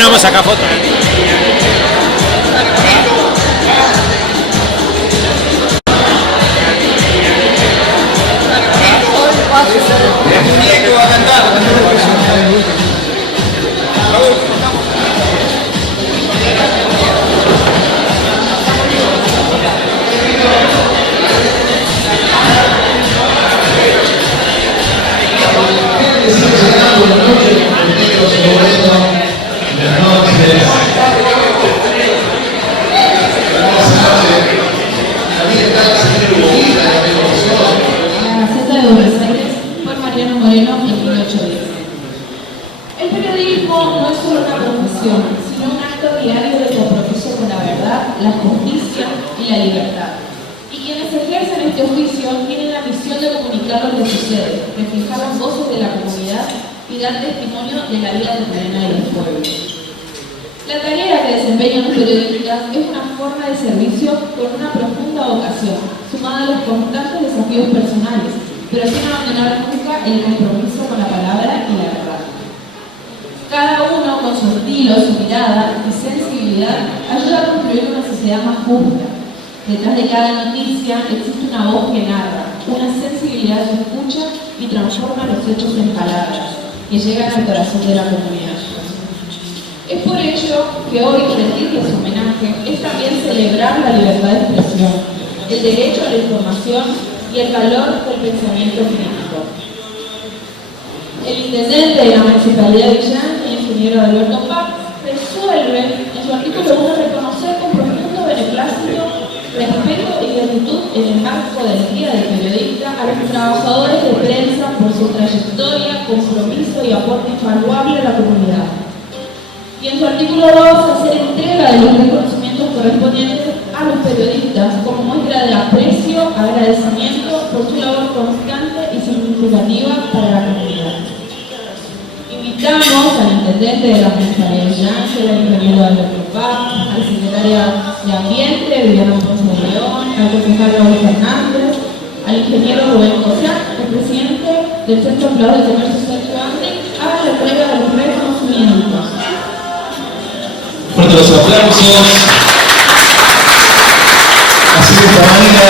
Bueno, vamos a sacar fotos. Sino un acto diario de compromiso con la verdad, la justicia y la libertad. Y quienes ejercen este oficio tienen la misión de comunicar lo que sucede, reflejar las voces de la comunidad y dar testimonio de la vida terrena de los pueblos. La tarea que desempeñan los periodistas es una forma de servicio con una profunda vocación, sumada a los constantes desafíos personales, pero sin abandonar nunca el compromiso con la palabra y la verdad. Cada uno, con su estilo, su mirada y sensibilidad, ayuda a construir una sociedad más justa. Detrás de cada noticia existe una voz que narra, una sensibilidad que escucha y transforma los hechos en palabras, que llegan al corazón de la comunidad. Es por ello que hoy rendirles homenaje es también celebrar la libertad de expresión, el derecho a la información y el valor del pensamiento crítico. El intendente de la Municipalidad de Villán, el ingeniero Alberto Paz, resuelve en su artículo 1 reconocer con profundo beneplácito, respeto y gratitud en el marco del Día del Periodista a los trabajadores de prensa por su trayectoria, compromiso y aporte invaluable a la comunidad. Y en su artículo 2 hacer entrega de los reconocimientos correspondientes a los periodistas como muestra de aprecio, agradecimiento por su labor constante y significativa para la comunidad. Invitamos al intendente de la Municipalidad de Villán, al ingeniero Alberto Paz, al secretario de Ambiente, Viviana Ponce de León, al concejal Raúl Fernández, al ingeniero Rubén Cossack, el presidente del Centro Empleado de Comercio Sergio Andrés, a la entrega de los reconocimientos. Fuerte los aplausos. Así de esta manera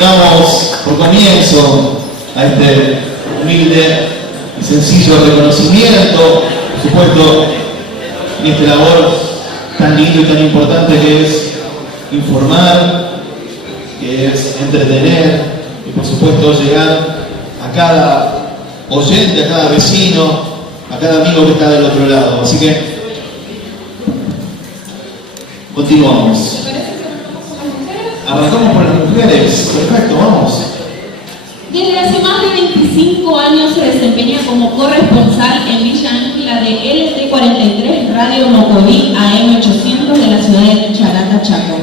damos por comienzo a este humilde y sencillo reconocimiento, por supuesto, en esta labor tan lindo y tan importante que es informar, que es entretener y por supuesto llegar a cada oyente, a cada vecino, a cada amigo que está del otro lado. Así que continuamos. Arrancamos por las mujeres. Perfecto, vamos. Desde hace más de 25 años se desempeña como corresponsal en Villa Ángela de LT43 Radio Mocoví AM800 de la ciudad de Charata, Chaco.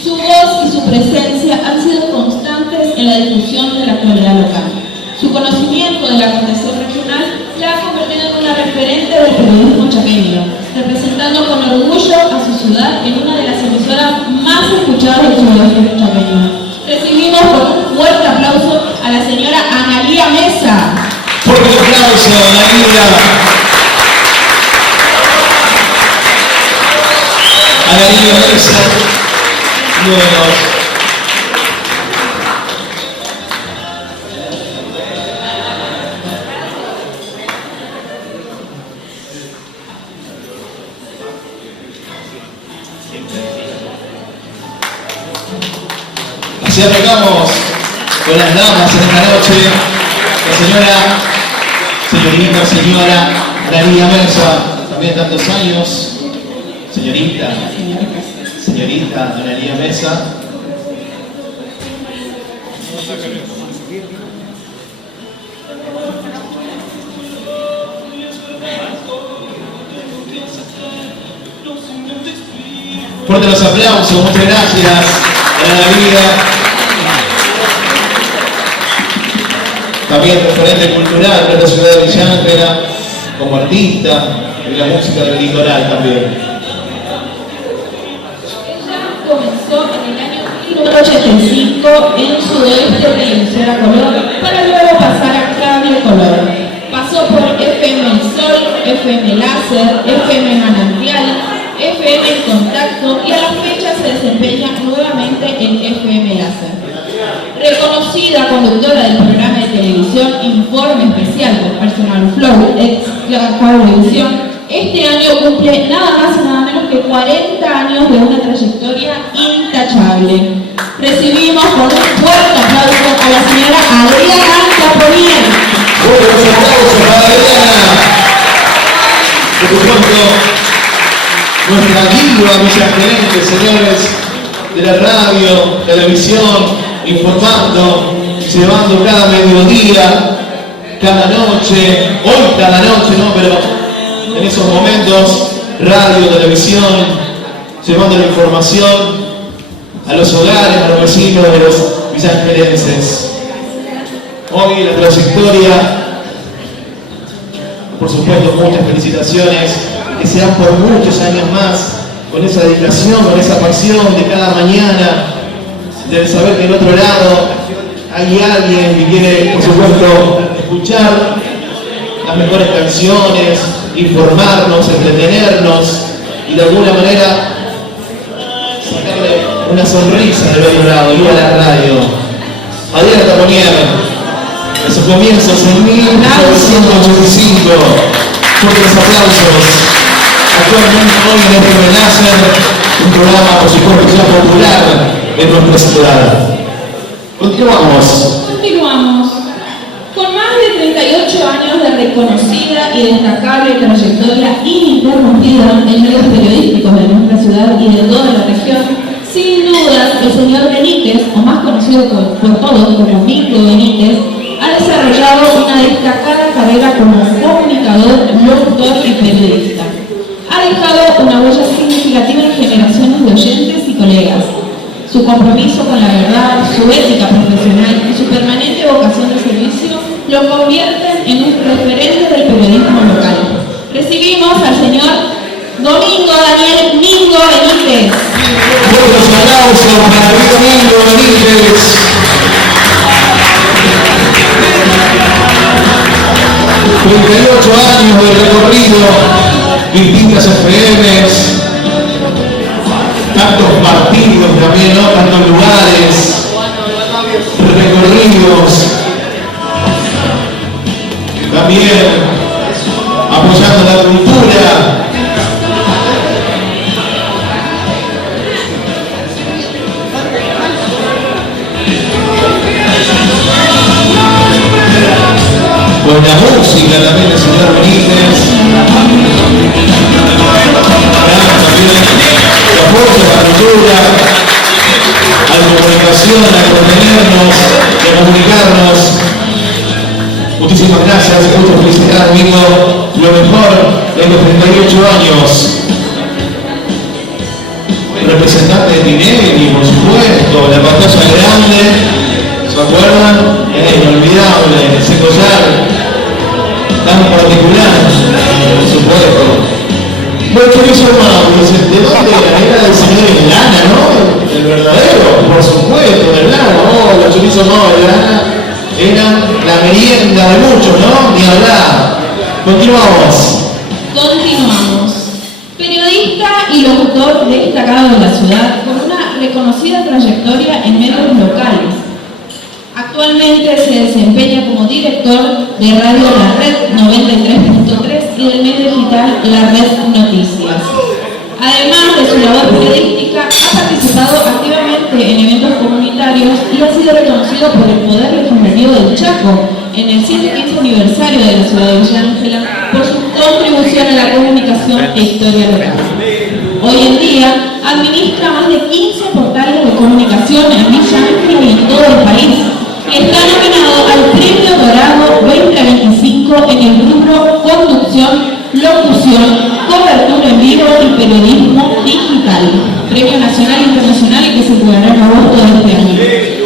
Su voz y su presencia han sido constantes en la difusión de la actualidad local. Su conocimiento de la condición regional la ha convertido en una referente del periodismo chaqueño, representando con orgullo a su ciudad en una de las emisoras más escuchadas del sudeste chaqueño. Recibimos con un fuerte aplauso a la señora Analía Mesa. Fuerte aplauso, Analía. Analía Mesa, bueno. Así arrancamos con las damas en esta noche. La señora Analía Mesa, también tantos años. Señorita Analía Mesa. Fuerte los aplausos, muchas gracias a Analía. También referente cultural de la ciudad de Villa Ángela, como artista de la música del litoral también. Ella comenzó en el año 1985 en Sudoeste de emisora Color, para luego pasar a Cable Color. Pasó por FM El Sol, FM Láser, FM Manantial, FM Contacto y a la fecha se desempeña nuevamente en FM Láser. Reconocida conductora del programa de televisión Informe Especial por Personal Flow, ex Cablevisión, este año cumple nada más y nada menos que 40 años de una trayectoria intachable. Recibimos con un fuerte aplauso a la señora Adriana Caponier. Buenos aplausos para Adriana. Por supuesto, nuestra diva villagerense, señores de la radio, televisión, informando, llevando cada mediodía, cada noche, hoy cada noche, ¿no? Pero en esos momentos, radio, televisión, llevando la información a los hogares, a los vecinos de los villagerenses. Hoy la trayectoria, por supuesto, muchas felicitaciones, que sean por muchos años más, con esa dedicación, con esa pasión de cada mañana, de saber que del otro lado hay alguien que quiere, por supuesto, escuchar las mejores canciones, informarnos, entretenernos y de alguna manera sacarle una sonrisa del otro lado, ir a la radio. Adriana Caponier, en sus comienzos en 1985, fuertes aplausos. Actualmente hoy en FM Láser, un programa por supuesto ya popular en nuestra ciudad. Continuamos. Con más de 38 años de reconocida y destacable trayectoria ininterrumpida en medios periodísticos de nuestra ciudad y de toda la región, sin dudas el señor Benítez, o más conocido por todos como Mingo Benítez, ha desarrollado una destacada carrera como comunicador, locutor y periodista. Ha dejado una huella significativa en generaciones de oyentes y colegas. Su compromiso con la verdad, su ética profesional y su permanente vocación de servicio lo convierten en un referente del periodismo local. Recibimos al señor Domingo Daniel Mingo Benítez. Buenos aplausos para Domingo Benítez. 38 años de recorrido, distintas FMs, tantos partidos también, ¿no? Tantos lugares, recorridos, también apoyando la cultura. Con la música también del señor Benítez. El apoyo a la cultura, a la comunicación, a entretenernos, a comunicarnos. Muchísimas gracias, muchas felicidades, amigo. Lo mejor de los 38 años. Representante de Tinelli, por supuesto, la pantalla grande. ¿Se acuerdan? Inolvidable, ese collar tan particular, por supuesto. Bueno, ¿qué hizo hermano? ¿De dónde era del señor Lana, no? El verdadero, por supuesto, del Lana. Oh, los chorizos no, de Lana eran la merienda de muchos, ¿no? Ni hablar. Continuamos. Periodista y locutor destacado de la ciudad con una reconocida trayectoria en medios locales. Actualmente se desempeña como director de Radio La Red 93.3 y del medio digital La Red Noticias. Además de su labor periodística, ha participado activamente en eventos comunitarios y ha sido reconocido por el Poder Legislativo del Chaco en el 115 aniversario de la ciudad de Villa Ángela por su contribución a la comunicación e historia local. Hoy en día administra más de 15 portales de comunicación en Villa Ángela y en todo el país. Y está nominado al Premio Dorado 2025 en el rubro Conducción, Locución, Cobertura en Vivo y Periodismo Digital. Premio Nacional e Internacional que se jugará en agosto de este año.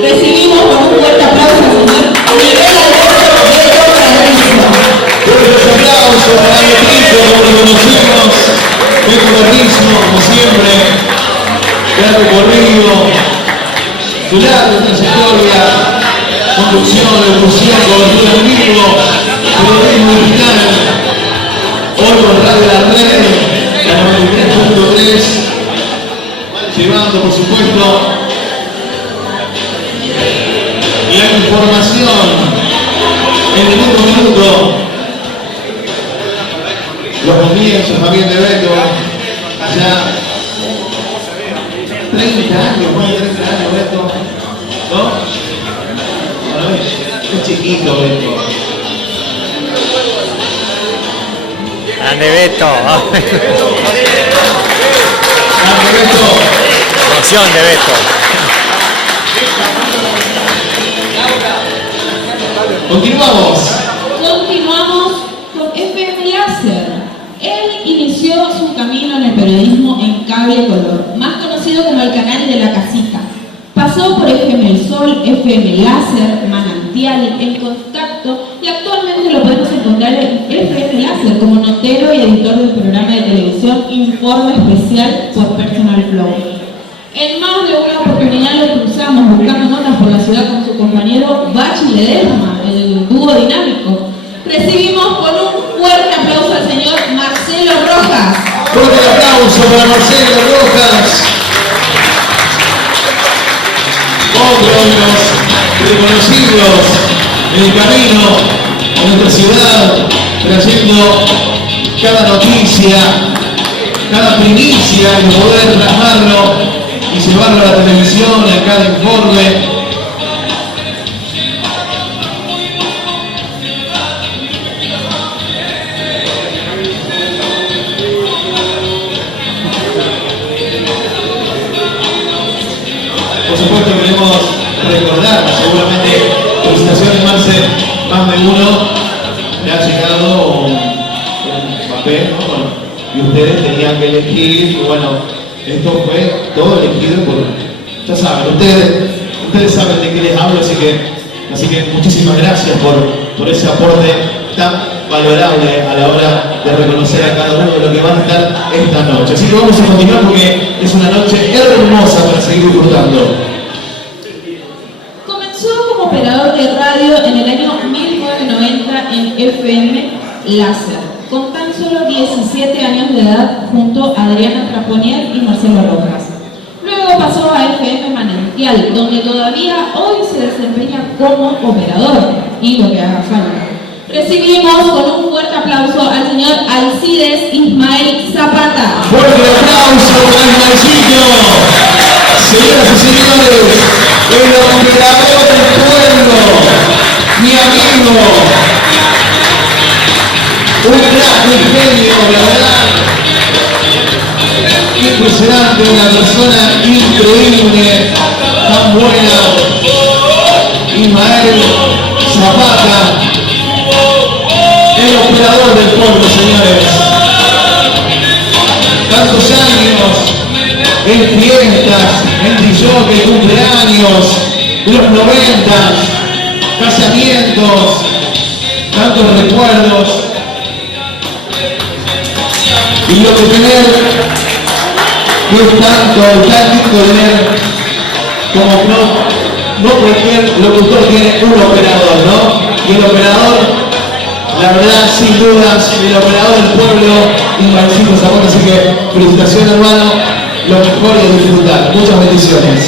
Recibimos con un fuerte aplauso al señor Miguel Alberto Beto Carrizo. Fuertes aplausos para el equipo, como lo conocemos. Beto Carrizo, como siempre, gran recorrido, su larga trayectoria. Conducción, locución, cobertura en vivo, periodismo digital. Hoy con Radio La Red, la 93.3, llevando por supuesto la información en minuto a minuto, los comienzos también de Beto, ya 30 años, más de 30 años Beto, ¿no? Bueno, es chiquito Beto. Grande Beto. Grande Beto. Emoción de Beto. Continuamos. Continuamos con FM Láser. Él inició su camino en el periodismo en cable color, más conocido como el canal de la casita. Pasó por FM El Sol, FM Láser, Manantial, El Contacto y actualmente lo podemos encontrar en FM Láser como notero y editor del programa de televisión Informe Especial por Personal Flow. En más de una oportunidad lo cruzamos buscando notas por la ciudad con su compañero Bachi Ledesma, el dúo dinámico. Recibimos con un fuerte aplauso al señor Marcelo Rojas. Fuerte aplauso para Marcelo Rojas. Otro de los reconocidos en el camino a nuestra ciudad, trayendo cada noticia, cada primicia y poder plasmarlo y llevarlo a la televisión, a cada informe. Por supuesto queremos recordar, seguramente felicitaciones Marce, más de uno le ha llegado un papel, ¿no? Bueno, y ustedes tenían que elegir, y bueno, esto fue todo elegido por, ya saben, ustedes saben de qué les hablo, así que muchísimas gracias por ese aporte tan valorable a la hora de reconocer a cada uno de lo que van a estar esta noche. Así que vamos a continuar porque es una noche hermosa para seguir disfrutando. Comenzó como operador de radio en el año 1990 en FM Láser, con tan solo 17 años de edad junto a Adriana Traponier y Marcelo Rojas. Luego pasó a FM Manantial, donde todavía hoy se desempeña como operador y lo que haga falta. Recibimos con un fuerte aplauso al señor Alcides Ismael Zapata. Fuerte aplauso para Ismaelcito. Señoras y señores, el operador del pueblo, mi amigo, un gran genio, la verdad, impresionante, una persona increíble, tan buena, Ismael Zapata, el operador del pueblo, señores. Tantos años en fiestas, en disjockey, cumpleaños, los 90, casamientos, tantos recuerdos. Y lo que tener es tanto, tan lindo tener como no cualquier locutor tiene un operador, ¿no? Y el operador, la verdad, sin dudas, el operador del pueblo, Ismaelcito Zapata, así que felicitaciones, hermano, lo mejor es disfrutar. Muchas bendiciones.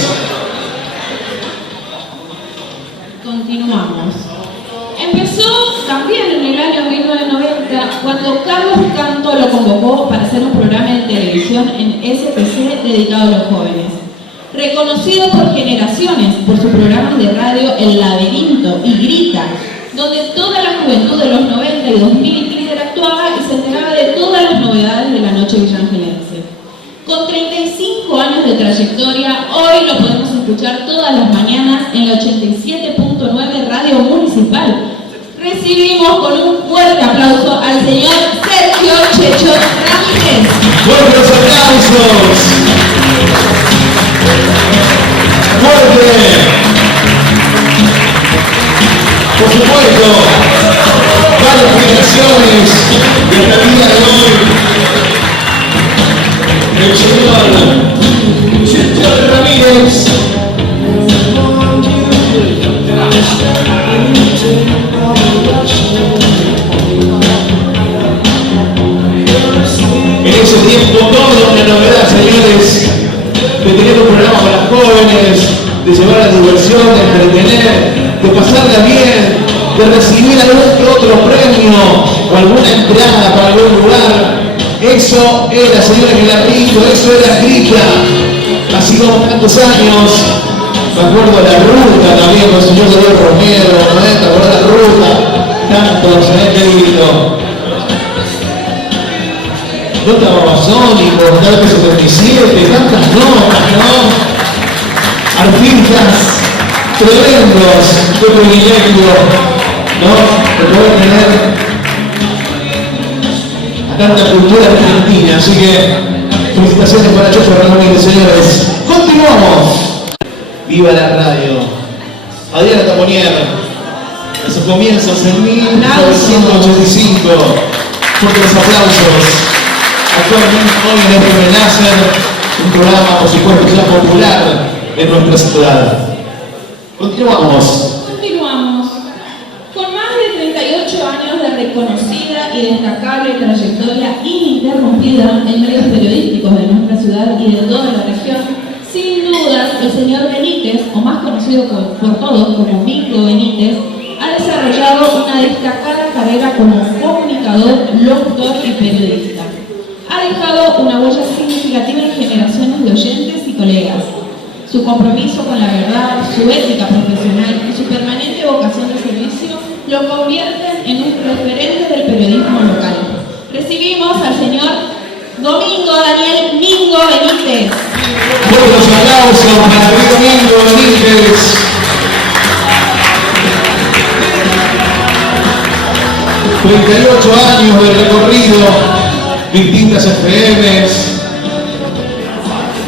Continuamos. Empezó también en el año 1990 cuando Carlos Canto lo convocó para hacer un programa de televisión en SPC dedicado a los jóvenes. Reconocido por generaciones por sus programas de radio El Laberinto y Grita, donde toda la juventud de los 90 y 2000 interactuaba y se enteraba de todas las novedades de la noche villangelense. Con 35 años de trayectoria, hoy lo podemos escuchar todas las mañanas en la 87.9 Radio Municipal. Recibimos con un fuerte aplauso al señor Sergio Checho Ramírez. ¡Fuertes aplausos! ¡Fuerte! Por supuesto, varias felicitaciones de esta vida de hoy. El señor Checho Ramírez. de llevar la diversión, de entretener, de pasarla bien, de recibir algún que otro premio o alguna entrada para algún lugar. Eso era, señores, el Arrillo, eso era Grilla. Así como tantos años, me acuerdo de la ruta también con el señor Darío Romero, ¿no? ¿Te acuerdas de la ruta? Tantos, qué lindo. Nota Babasónico, Nota 77, tantas notas, ¿no? Artistas tremendos, qué privilegio, ¿no? De poder tener a tanta cultura argentina. Así que felicitaciones para Chocho Ramírez, señores. Continuamos. Viva la radio. Adriana Taponier, en sus comienzos en 1985. Fuertes los aplausos. Actualmente hoy en FM Láser, un programa, por supuesto, ya popular en nuestra ciudad. Continuamos. Con más de 38 años de reconocida y destacable trayectoria ininterrumpida en medios periodísticos de nuestra ciudad y de toda la región, sin dudas, el señor Benítez, o más conocido por todos como Mingo Benítez, ha desarrollado una destacada carrera como comunicador, locutor y periodista. Ha dejado una huella significativa en generaciones de oyentes y colegas. Su compromiso con la verdad, su ética profesional y su permanente vocación de servicio lo convierten en un referente del periodismo local. Recibimos al señor Domingo Daniel Mingo Benítez. Buenos aplausos para Domingo Benítez. 38 años de recorrido, distintas FMs,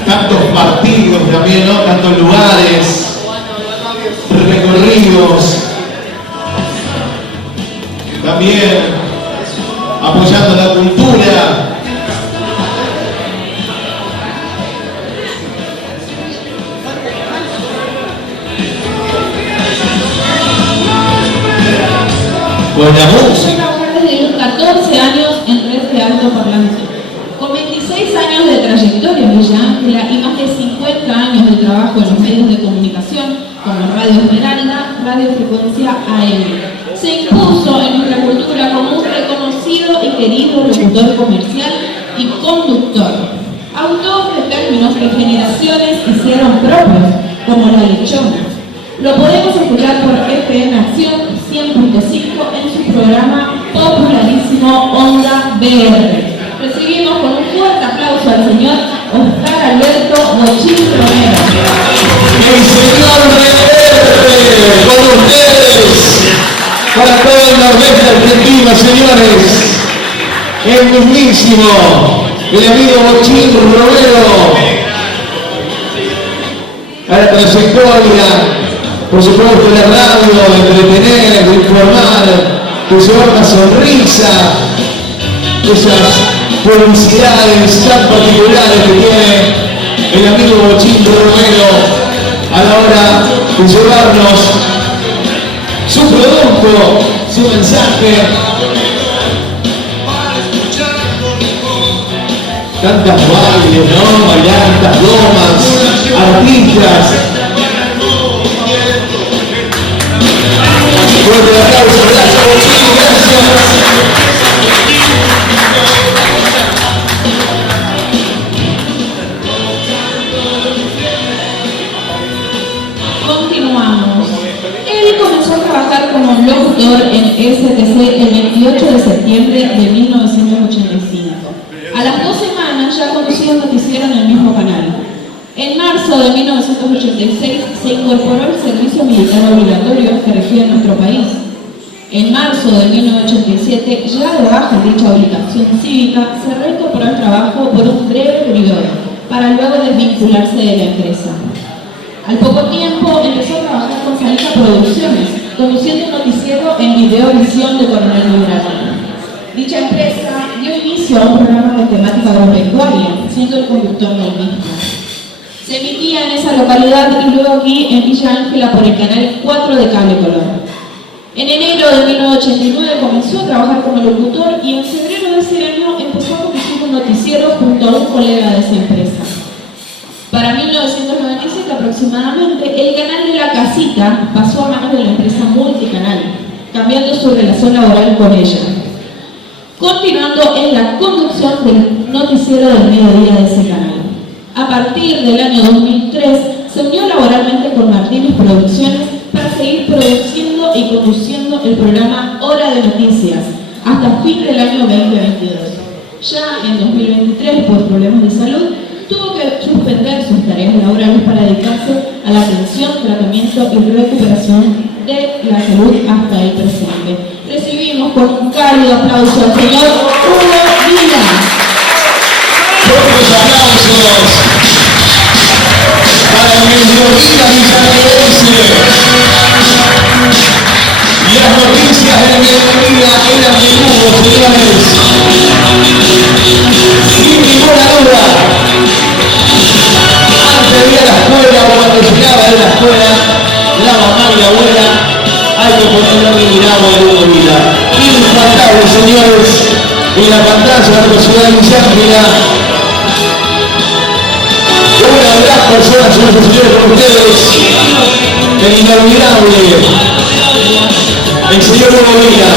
tantos partidos también, ¿no? Tantos lugares, recorridos, también apoyando la cultura. Buena música. Desde los 14 años en Red de Alto Parlante. Con 26 años de trayectoria en Villa Ángela y más de 50 años de trabajo en los medios de comunicación, como Radio Esmeralda, Radio Frecuencia AM. Se impuso en nuestra cultura como un reconocido y querido locutor comercial y conductor. Autor de términos que generaciones hicieron propios, como la lechona. Lo podemos escuchar por FM Acción 100.5 en su programa popularísimo Onda BR. Recibimos con un fuerte aplauso al señor Oscar Alberto Bochín Romero. El señor BR, con ustedes, para todo el nordeste argentino, señores, el mismísimo, el amigo Bochín Romero. A la trayectoria, por supuesto, la radio, de entretener, de informar, de llevar la sonrisa, esas publicidades tan particulares que tiene el amigo Bochín Romero a la hora de llevarnos su producto, su mensaje. Tantas bailes, ¿no? Bailar, tantas gomas, artistas. Fuerte el aplauso, gracias Bochín, gracias. Continuamos. Él comenzó a trabajar como locutor en STC el 28 de septiembre de 1985. A las 2 semanas ya conducía un noticiero en el mismo canal. En marzo de 1986 se incorporó al servicio militar obligatorio que regía en nuestro país. En marzo de 1987, ya de baja en dicha obligación cívica, se reincorporó al trabajo por un breve periodo, para luego desvincularse de la empresa. Al poco tiempo empezó a trabajar con Salika Producciones, conduciendo un noticiero en Videovisión de Coronel Belgrano. Dicha empresa dio inicio a un programa de temática agropecuaria, siendo el conductor del mismo. Se emitía en esa localidad y luego aquí en Villa Ángela por el canal 4 de Cable Color. En enero de 1989 comenzó a trabajar como locutor y en febrero de ese año empezó a conducir un noticiero junto a un colega de esa empresa. Para 1997 aproximadamente, el canal de La Casita pasó a manos de la empresa Multicanal, cambiando su relación laboral con ella, continuando en la conducción del noticiero del mediodía de ese canal. A partir del año 2003, se unió laboralmente con Martínez Producciones para seguir produciendo y conduciendo el programa Hora de Noticias hasta fin del año 2022. Ya en 2023, por problemas de salud, tuvo que suspender sus tareas laborales para dedicarse a la atención, tratamiento y recuperación de la salud hasta el presente. Recibimos con un cálido aplauso al señor Hugo Vila. Fuertes aplausos para el mediodía villarredense. Y las noticias del mediodía eran de Hugo, señores. Sin ninguna duda. Antes de ir a la escuela o cuando llegaba de la escuela, la mamá y la abuela, hay que ponerle un agua de Hugo Vila. Infaltable, señores, en la pantalla de la ciudad de Villarreal. Una gran persona, señores y señores, con ustedes, el inolvidable, el señor Hugo Vila.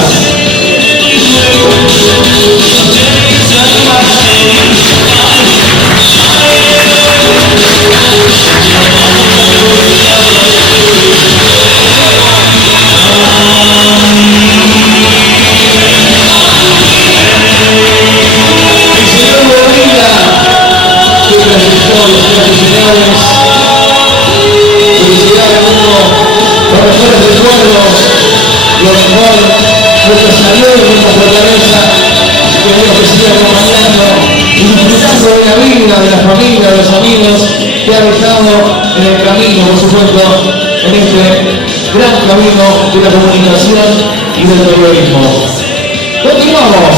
Felicidades, Hugo, los mejores recuerdos, lo mejor, nuestra salud y nuestra fortaleza, que Dios te siga acompañando y disfrutando de la vida, de la familia, de los amigos que han estado en el camino, por supuesto, en este gran camino de la comunicación y del periodismo. Continuamos.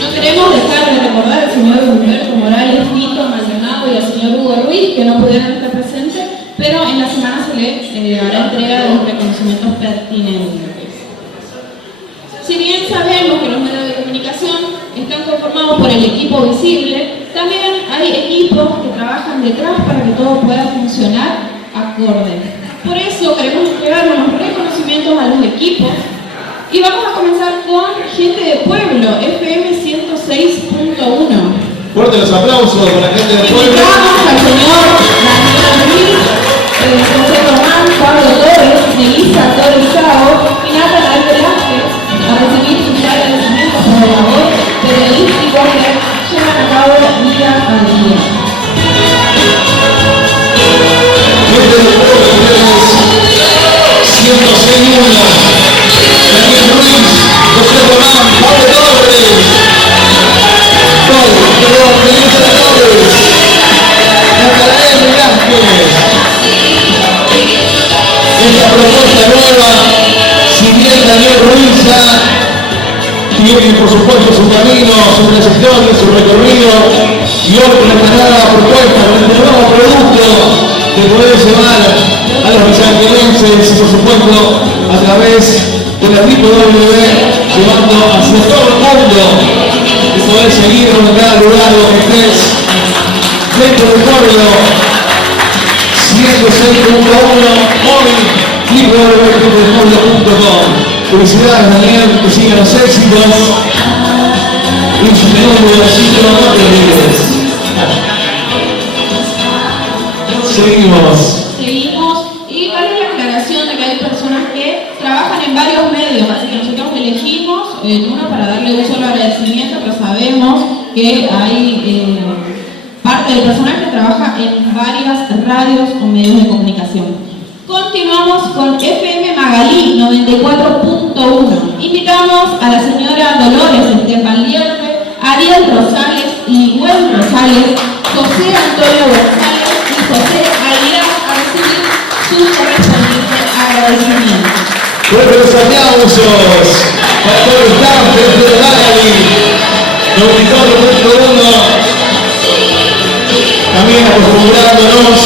No queremos dejar de recordar al señor Humberto Morales, Tito Maldonado y al señor Hugo Ruiz, que no pudieron estar presentes, pero en la semana se le hará entrega de los reconocimientos pertinentes. Si bien sabemos que los medios de comunicación están conformados por el equipo visible, también hay equipos que trabajan detrás para que todo pueda funcionar acorde. Por eso queremos entregar unos reconocimientos a los equipos y vamos a comenzar con Gente de Pueblo, FM 106.1. Fuerte los aplausos para la gente del pueblo. Invitamos al señor Daniel Ruiz, José Román, Pablo Torres, Melissa Torres Sao y Natanael Velázquez a recibir sus agradecimientos por el labor periodístico que llevan a cabo día a día. Gente del pueblo, ustedes, 106.1. Daniel Ruiz, José Román, Pablo Torres. Melissa Torres, Natanael Velázquez. Esta propuesta nueva, si bien Daniel Ruiz tiene por supuesto su camino, su trayectoria, su recorrido, y hoy con esta nueva propuesta, con este nuevo producto que puede llevar a los villarredenses y por supuesto a través de la www, llevando hacia todo el mundo y poder seguir en cada lugar donde estés dentro del pueblo. 106.1 hoy www.pueblo.com. Felicidades, Daniel, que sigan los éxitos y su segundo ciclo, no te olvides. Seguimos. Y vale la aclaración de que hay personas que trabajan en varios medios, así que nosotros elegimos uno para darle un solo agradecimiento, pero sabemos que hay parte del personal que trabaja en varias radios o medios de comunicación. Continuamos con FM Magalí 94.1. Invitamos a la señora Dolores Estefan Lierre, Ariel Rosales y Gwen Rosales, José Antonio González y José Aguilar a recibir sus correspondientes agradecimientos. Fuertes aplausos para todo el staff de FM Magalí 94.1. También acostumbrándonos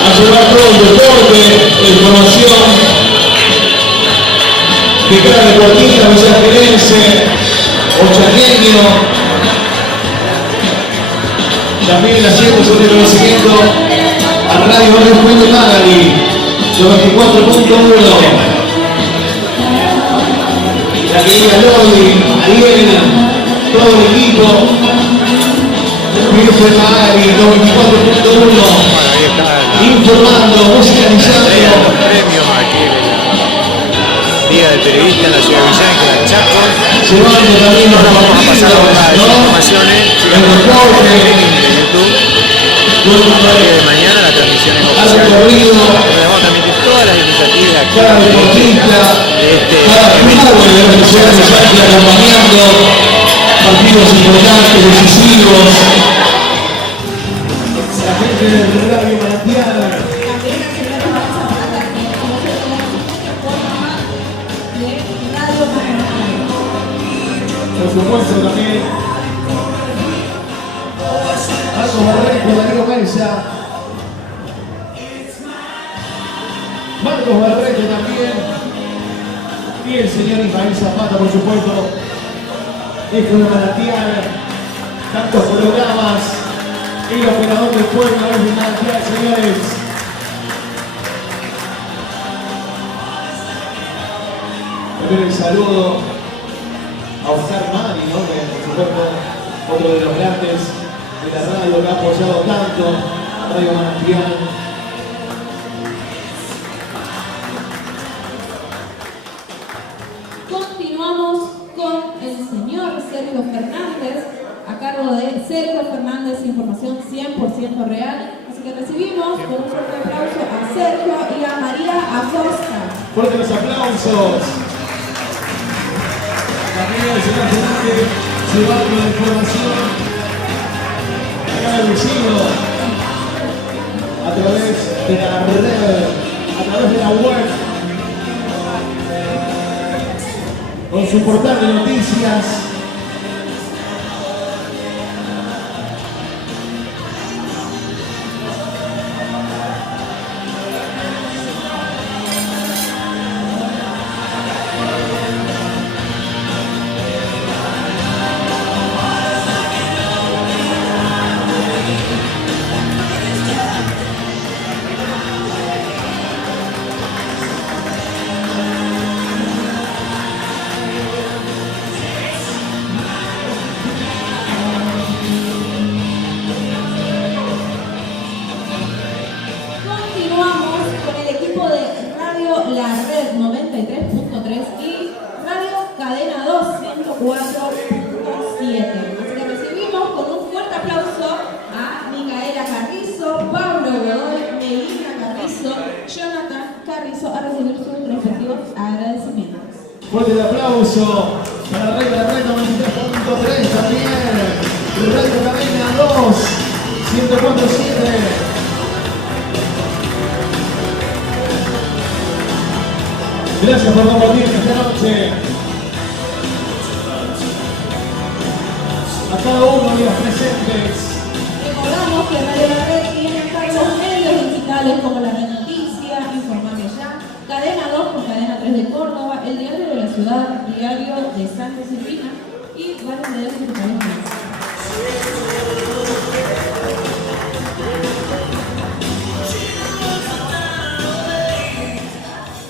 a llevar todo el deporte, la información que cada deportista villarredense o chaqueño, también haciendo su reconocimiento a Radio Respuesta Magari, 94.1. La querida Lodi, Ariel, todo el equipo. Respuesta Magari, 94.1. Informando, musicalizando. Los premios aquí de la Liga del Periodista en la ciudad de Villena, en Chaco. Llevando también los Ahora vamos a pasar a las ¿no? informaciones. El reporte de YouTube. A partir de mañana la transmisión es oficial. Donde vamos a transmitir todas las iniciativas aquí cada deportista, de este cada evento. club de la ciudad de Sánchez acompañando partidos importantes, decisivos. La gente del Radio Manantial. Por supuesto también Marcos Barreto, Danilo Mesa. Marcos Barreto también. Y el señor Ismael Zapata, por supuesto. Hijo de Manantial. Tantos programas. El operador del pueblo es de Manantial, señores. También el saludo a Oscar Mani, ¿no? Que por supuesto otro de los grandes de la radio que ha apoyado tanto a Radio Manantial. Continuamos con el señor Sergio Fernández, a cargo de Sergio Fernández, información 100% real. Así que recibimos con un fuerte aplauso a Sergio y a María Acosta. Fuertes los aplausos. También el señor Fernández llevando la información acá del vecino a través de la red, a través de la web, con su portal de noticias. Continuamos con el equipo de Radio La Red 93.3 y Radio Cadena 2 104.7. Así que recibimos con un fuerte aplauso a Micaela Carrizo, Pablo Godoy, Melina Carrizo, Jonathan Carrizo a recibir sus respectivos agradecimientos. Fuerte el aplauso para la Red 93.3 también. Radio Cadena 2 104.7. Gracias por compartir esta noche. A cada uno de los presentes. Recordamos que Radio La Red tiene a cargo medios digitales como La Red Noticia, Informate Ya, Cadena 2 con Cadena 3 de Córdoba, El Diario de la Ciudad, Diario de Santa Silvina y varios medios digitales más.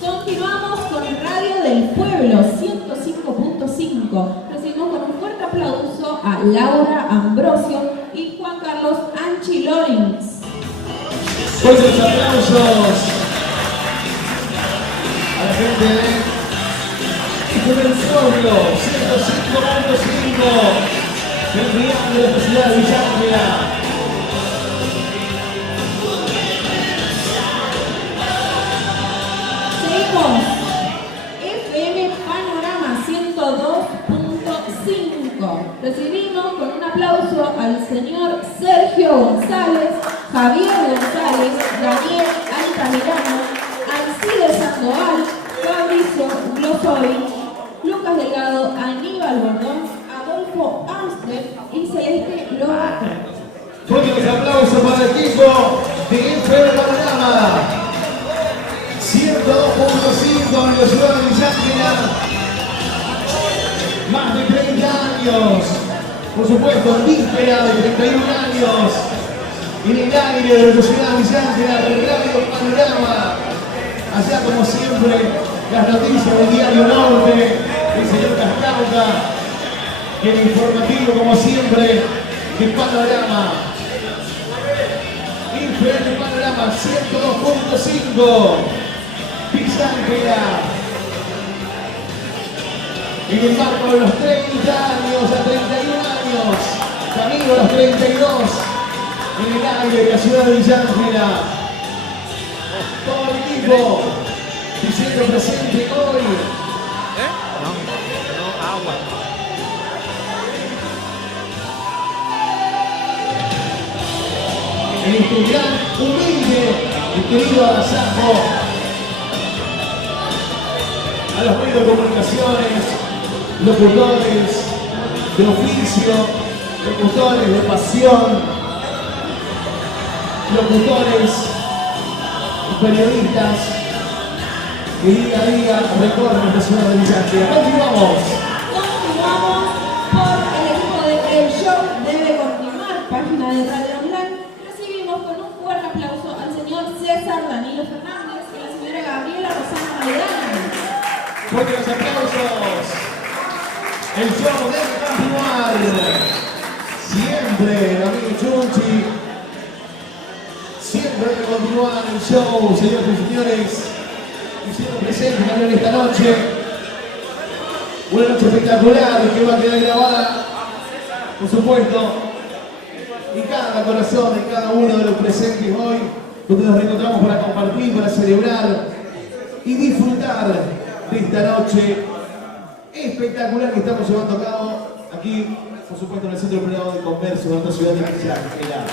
Continuamos con Radio del Pueblo 105.5. Recibimos con un fuerte aplauso a Laura Ambrosio y Juan Carlos Anchi Lorenz. Fuertes aplausos a la gente del Pueblo 105.5. El dial de la ciudad de Villangria. Seguimos. FM Panorama 102.5. Recibimos con un aplauso al señor Sergio González, Javier González, Daniel Altamirano, Alcides Sandoval, Fabricio Glosoy, Lucas Delgado, Aníbal Bordón, Adolfo Amstel y Celeste Lobato. Fuertes aplausos para el equipo de FM Panorama 102.5 en la ciudad de Villangria. Más de 30 años. Por supuesto, víspera de 31 años. En el aire de la ciudad brillante, la Radio Panorama. Allá como siempre, las noticias del Diario Norte, el señor Cascauca, y el informativo como siempre, el Panorama. FM Panorama 102.5. Villa Ángela. En el marco de los 30 años, a 31 años, camino a los 32. En el aire de la ciudad de Villa Ángela, todo el equipo diciendo presente hoy. No, agua. En este gran, humilde y querido agasajo a los medios de comunicaciones, locutores de oficio, locutores de pasión, locutores y periodistas que día a día recorren la ciudad de Villa Ángela. Continuamos. Continuamos por el equipo de El Show Debe Continuar, página de Radio Online. Recibimos con un fuerte aplauso al señor César Danilo Fernández y a la señora Gabriela Rosana Maidana. Fuerte los aplausos. El show debe continuar. Siempre, el amigo Chunchi. Siempre debe continuar el show, señoras y señores. Hicieron presente también esta noche. Una noche espectacular que va a quedar grabada, por supuesto, en cada corazón, en cada uno de los presentes hoy, donde nos reencontramos para compartir, para celebrar y disfrutar de esta noche espectacular que estamos llevando a cabo aquí, por supuesto, en el Centro Privado de Comercio de nuestra ciudad de Villa Ángela.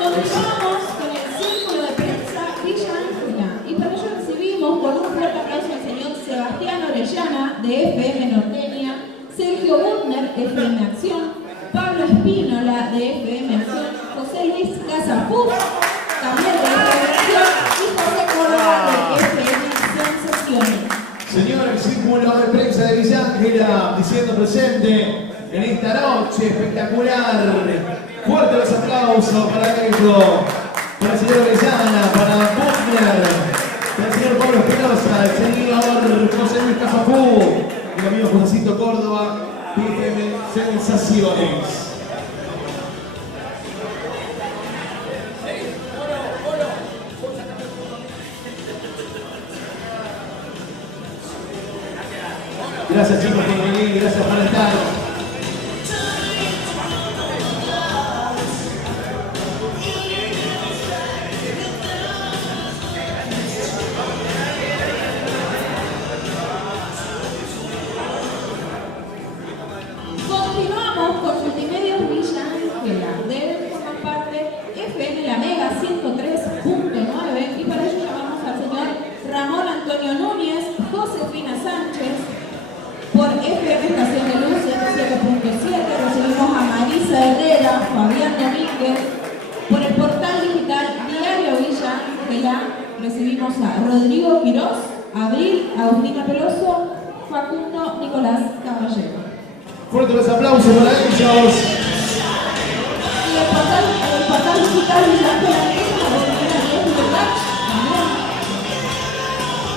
Continuamos con el Círculo de Prensa Villa Ángela y para ello recibimos con un fuerte aplauso al señor Sebastián Orellana de FM Norteña, Sergio Butner, FM Acción, Pablo Espínola de FM Acción, José Luis Casapuz, también de FM Acción, y José Córdoba de FM Acción Sesiones. Señor, el Círculo de Prensa de Villa Ángela, diciendo presente en esta noche espectacular. Fuerte los aplausos para ellos, para el señor Orellana, para Butner, para el señor Pablo Espinosa, el señor José Luis Casapú, el amigo Josecito Córdoba, FM Sensaciones. Gracias chicos por venir, gracias por estar. Continuamos con Multimedios Villa Ángela. Deben formar parte FM La Mega 103.9 y para ello llamamos al señor Ramón Antonio Núñez, Josefina Sánchez, por FM Estación de Luz 107.7 recibimos a Marisa Herrera, Fabián Domínguez, por el portal digital Diario Villa Ángela recibimos a Rodrigo Quirós, Abril, Agustina Peloso, Facundo Nicolás Caballero. Fuerte los aplausos para ellos. Y el portal digital Villa Ángela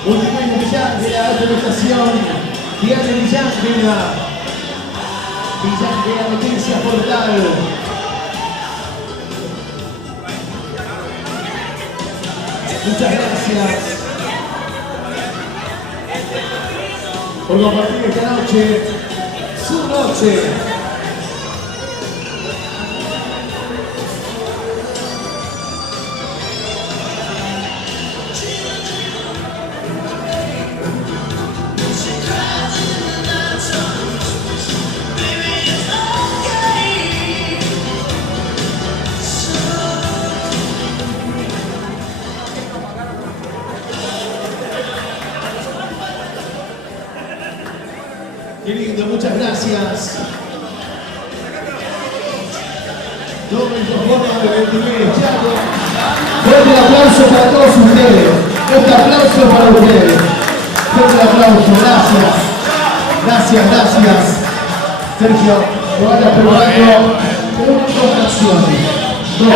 Multimedia Villa Ángela, alta estación, Diario Villa Ángela, Villa Ángela Noticias Portal. Muchas gracias por compartir esta noche, su noche. Qué lindo, muchas gracias. Tomen su foto de 29 Chaco. Fuerte el aplauso para todos ustedes. Este aplauso para ustedes. Fuerte el aplauso, gracias. Gracias, gracias. Sergio, lo van a preparando Ya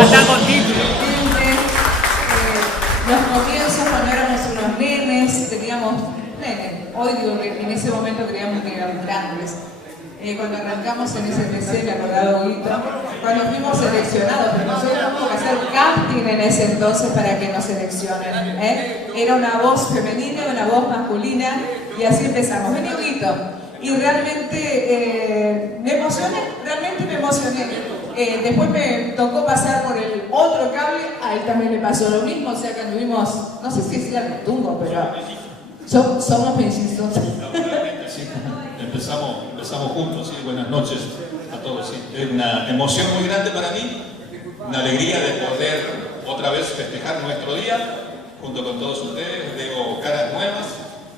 está con título. Los comienzos cuando éramos unos nenes, teníamos nenes, hoy digo que en ese momento creíamos que eran grandes. Cuando arrancamos en SPC, me acordaba Huguito, cuando fuimos seleccionados, pero nosotros tuvimos que hacer casting en ese entonces para que nos seleccionen. Era una voz femenina y una voz masculina, y así empezamos. Vení, Huguito. Y realmente me emocioné, después me tocó pasar por el otro cable, a él también le pasó lo mismo, o sea que anduvimos, no sé si es el tumbo, pero somos mellizos. Sí, empezamos juntos, sí, buenas noches a todos. Sí. Es una emoción muy grande para mí, una alegría de poder otra vez festejar nuestro día junto con todos ustedes. Veo caras nuevas.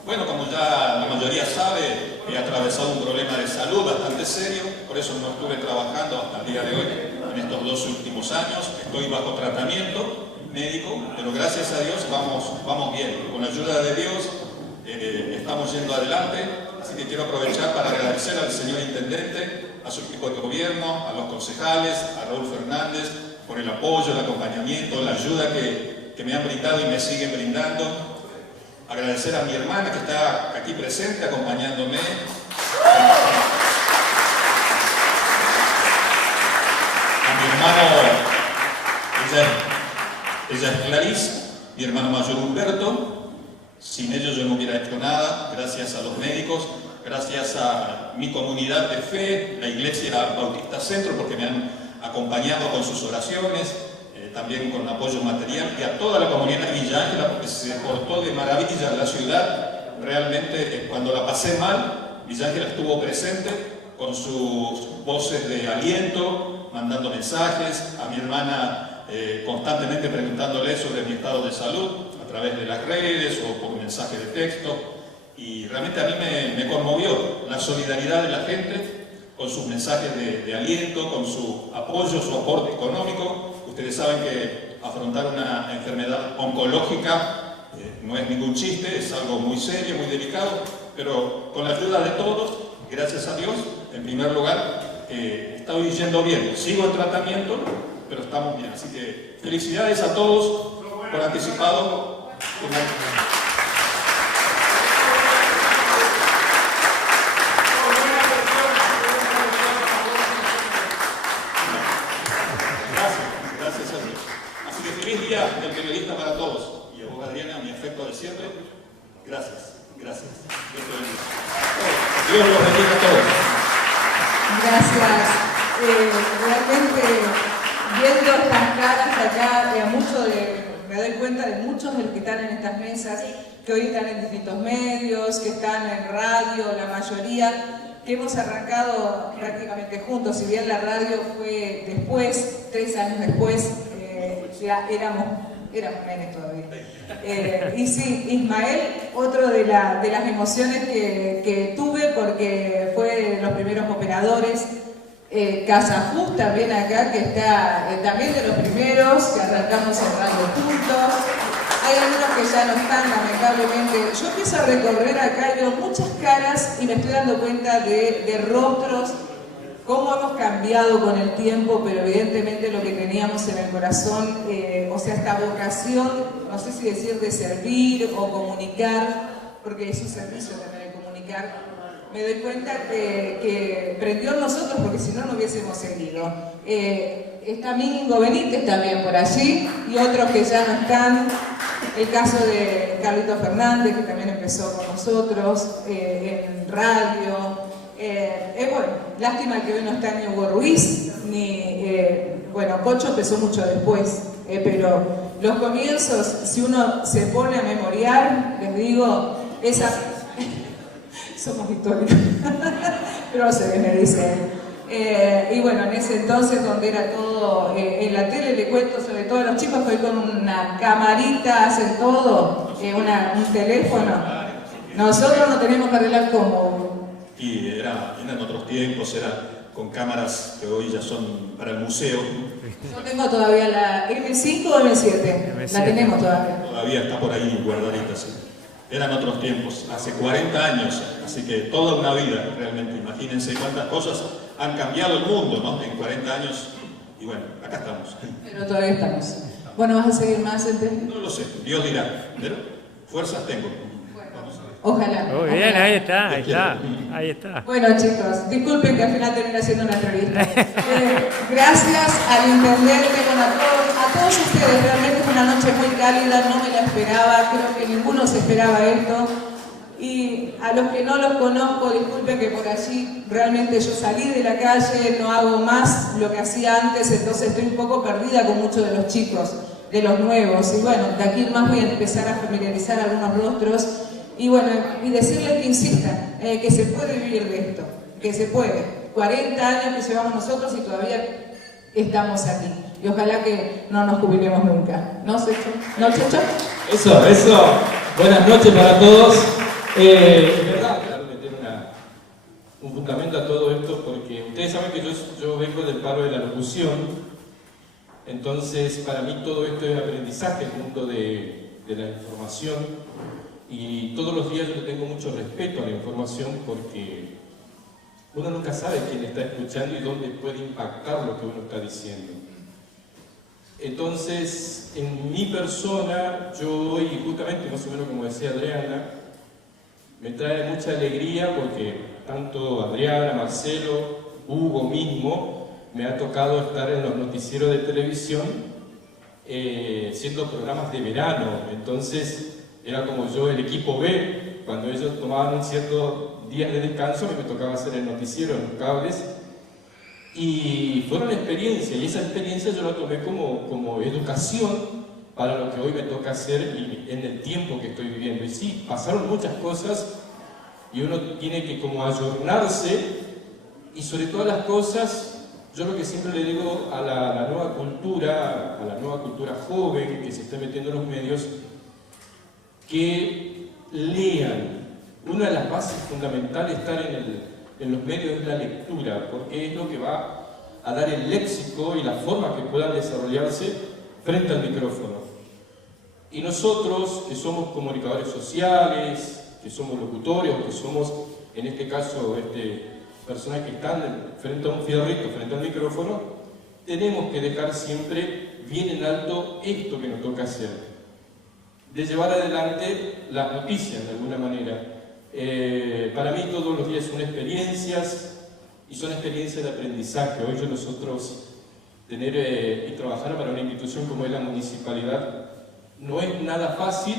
Bueno, como ya la mayoría sabe, he atravesado un problema de salud bastante serio, por eso no estuve trabajando hasta el día de hoy, en estos 2 últimos años. Estoy bajo tratamiento médico, pero gracias a Dios vamos bien. Con la ayuda de Dios estamos yendo adelante, así que quiero aprovechar para agradecer al señor Intendente, a su equipo de gobierno, a los concejales, a Raúl Fernández, por el apoyo, el acompañamiento, la ayuda que me han brindado y me siguen brindando. Agradecer a mi hermana que está aquí presente acompañándome. A mi hermano, ella es Clarice, mi hermano mayor Humberto. Sin ellos yo no hubiera hecho nada, gracias a los médicos, gracias a mi comunidad de fe, la Iglesia Bautista Centro, porque me han acompañado con sus oraciones, también con apoyo material, y a toda la comunidad de Villa Ángela, porque se portó de maravilla la ciudad. Realmente cuando la pasé mal, Villa Ángela estuvo presente con sus voces de aliento, mandando mensajes, a mi hermana constantemente preguntándole sobre mi estado de salud a través de las redes o por mensaje de texto, y realmente a mí me conmovió la solidaridad de la gente con sus mensajes de aliento, con su apoyo, su aporte económico. Ustedes saben que afrontar una enfermedad oncológica no es ningún chiste, es algo muy serio, muy delicado, pero con la ayuda de todos, gracias a Dios, en primer lugar, estoy yendo bien. Sigo en tratamiento, pero estamos bien. Así que felicidades a todos por anticipado. Gracias a Dios. Así que feliz día del periodista para todos. Y a vos, Adriana, mi afecto de siempre. Gracias. Dios los bendiga a todos. Gracias. Realmente, viendo estas caras acá, me doy cuenta de muchos de los que están en estas mesas, que hoy están en distintos medios, que están en radio, la mayoría, que hemos arrancado prácticamente juntos. Si bien la radio fue después, 3 años después, ya éramos nenes todavía. Y sí, Ismael, otro de las emociones que tuve, porque fue de los primeros operadores. Casafus también acá, que está también de los primeros, que arrancamos en radio juntos. Hay algunos que ya no están, lamentablemente. Yo empiezo a recorrer acá y veo muchas caras y me estoy dando cuenta de rostros, cómo hemos cambiado con el tiempo, pero evidentemente lo que teníamos en el corazón, o sea, esta vocación, no sé si decir de servir o comunicar, porque es un servicio también el comunicar. Me doy cuenta que prendió en nosotros, porque si no, no hubiésemos seguido. Está Mingo Benítez también por allí, y otros que ya no están. El caso de Carlito Fernández, que también empezó con nosotros en radio. Bueno, lástima que hoy no está ni Hugo Ruiz, bueno, Cocho empezó mucho después, pero los comienzos, si uno se pone a memoriar, les digo, somos históricos, pero no se ve, me dicen. Y bueno, en ese entonces donde era todo en la tele, le cuento sobre todo a los chicos que hoy con una camarita hacen todo, un teléfono. Nosotros no tenemos que arreglar como... Y eran otros tiempos, era con cámaras que hoy ya son para el museo. Yo tengo todavía la M5 o M7, la tenemos todavía. Todavía está por ahí guardadita, sí. Eran otros tiempos, hace 40 años, así que toda una vida realmente. Imagínense cuántas cosas han cambiado el mundo, ¿no? En 40 años, y bueno, acá estamos. Pero todavía estamos. Bueno, ¿vas a seguir más, No lo sé, Dios dirá, pero fuerzas tengo. Ojalá. Muy bien, ahí está. Bueno, chicos, disculpen que al final termine siendo una entrevista. Gracias al intendente, a todos ustedes. Realmente fue una noche muy cálida, no me la esperaba, creo que ninguno se esperaba esto. Y a los que no los conozco, disculpen que por allí realmente yo salí de la calle, no hago más lo que hacía antes, entonces estoy un poco perdida con muchos de los chicos, de los nuevos. Y bueno, de aquí en más voy a empezar a familiarizar algunos rostros. Y bueno, y decirles que insistan, que se puede vivir de esto, que se puede. 40 años que llevamos nosotros y todavía estamos aquí. Y ojalá que no nos jubilemos nunca. ¿No, Checho? ¿No, Checho? Eso. Buenas noches para todos. Es verdad, quiero meter un fundamento a todo esto porque ustedes saben que yo vengo del palo de la locución. Entonces, para mí todo esto es aprendizaje, el mundo de la información. Y todos los días yo le tengo mucho respeto a la información porque uno nunca sabe quién está escuchando y dónde puede impactar lo que uno está diciendo. Entonces, en mi persona, yo hoy, justamente, más o menos como decía Adriana, me trae mucha alegría porque tanto Adriana, Marcelo, Hugo mismo, me ha tocado estar en los noticieros de televisión haciendo programas de verano. Entonces, era como yo, el equipo B, cuando ellos tomaban un cierto días de descanso, a mí me tocaba hacer el noticiero en los cables. Y fueron experiencias, y esa experiencia yo la tomé como educación para lo que hoy me toca hacer y en el tiempo que estoy viviendo. Y sí, pasaron muchas cosas y uno tiene que como ayornarse, y sobre todas las cosas, yo lo que siempre le digo a la nueva cultura joven que se está metiendo en los medios, que lean. Una de las bases fundamentales de estar en los medios es la lectura, porque es lo que va a dar el léxico y la forma que puedan desarrollarse frente al micrófono. Y nosotros, que somos comunicadores sociales, que somos locutores, o que somos, en este caso, personas que están frente a un fierrito, frente al micrófono, tenemos que dejar siempre bien en alto esto que nos toca hacer, de llevar adelante las noticias de alguna manera. Para mí todos los días son experiencias y son experiencias de aprendizaje. Hoy nosotros tener y trabajar para una institución como es la municipalidad no es nada fácil,